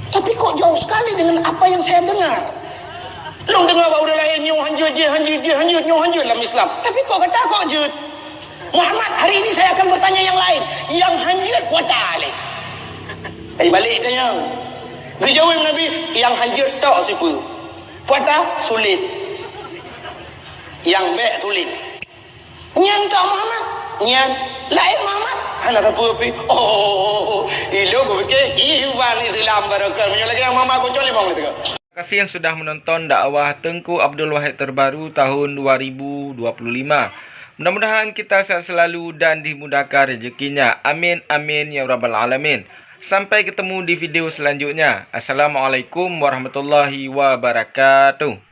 Tapi kok jauh sekali dengan apa yang saya dengar. Long dengar bahawa udah lain nyo hanjut nyo hanjut dalam Islam. Tapi kok kata kok jut. Muhammad, hari ini saya akan bertanya yang lain. Yang hanjut kuata alih. Balik tanya. Dijawab Nabi, yang hanjut tak siapa. Kuata sulit. Yang baik sulit. Nyan tak Muhammad. Nyan lain Muhammad. Hana terpupi. Oh, ilo gue fikir iwan Islam barakah. Menyolagi yang Muhammad aku coli mong gitu. Terima kasih yang sudah menonton dakwah Tengku Abdul Wahid terbaru tahun 2025. Mudah-mudahan kita sehat selalu dan dimudahkan rezekinya. Amin amin ya rabbal alamin. Sampai ketemu di video selanjutnya. Assalamualaikum warahmatullahi wabarakatuh.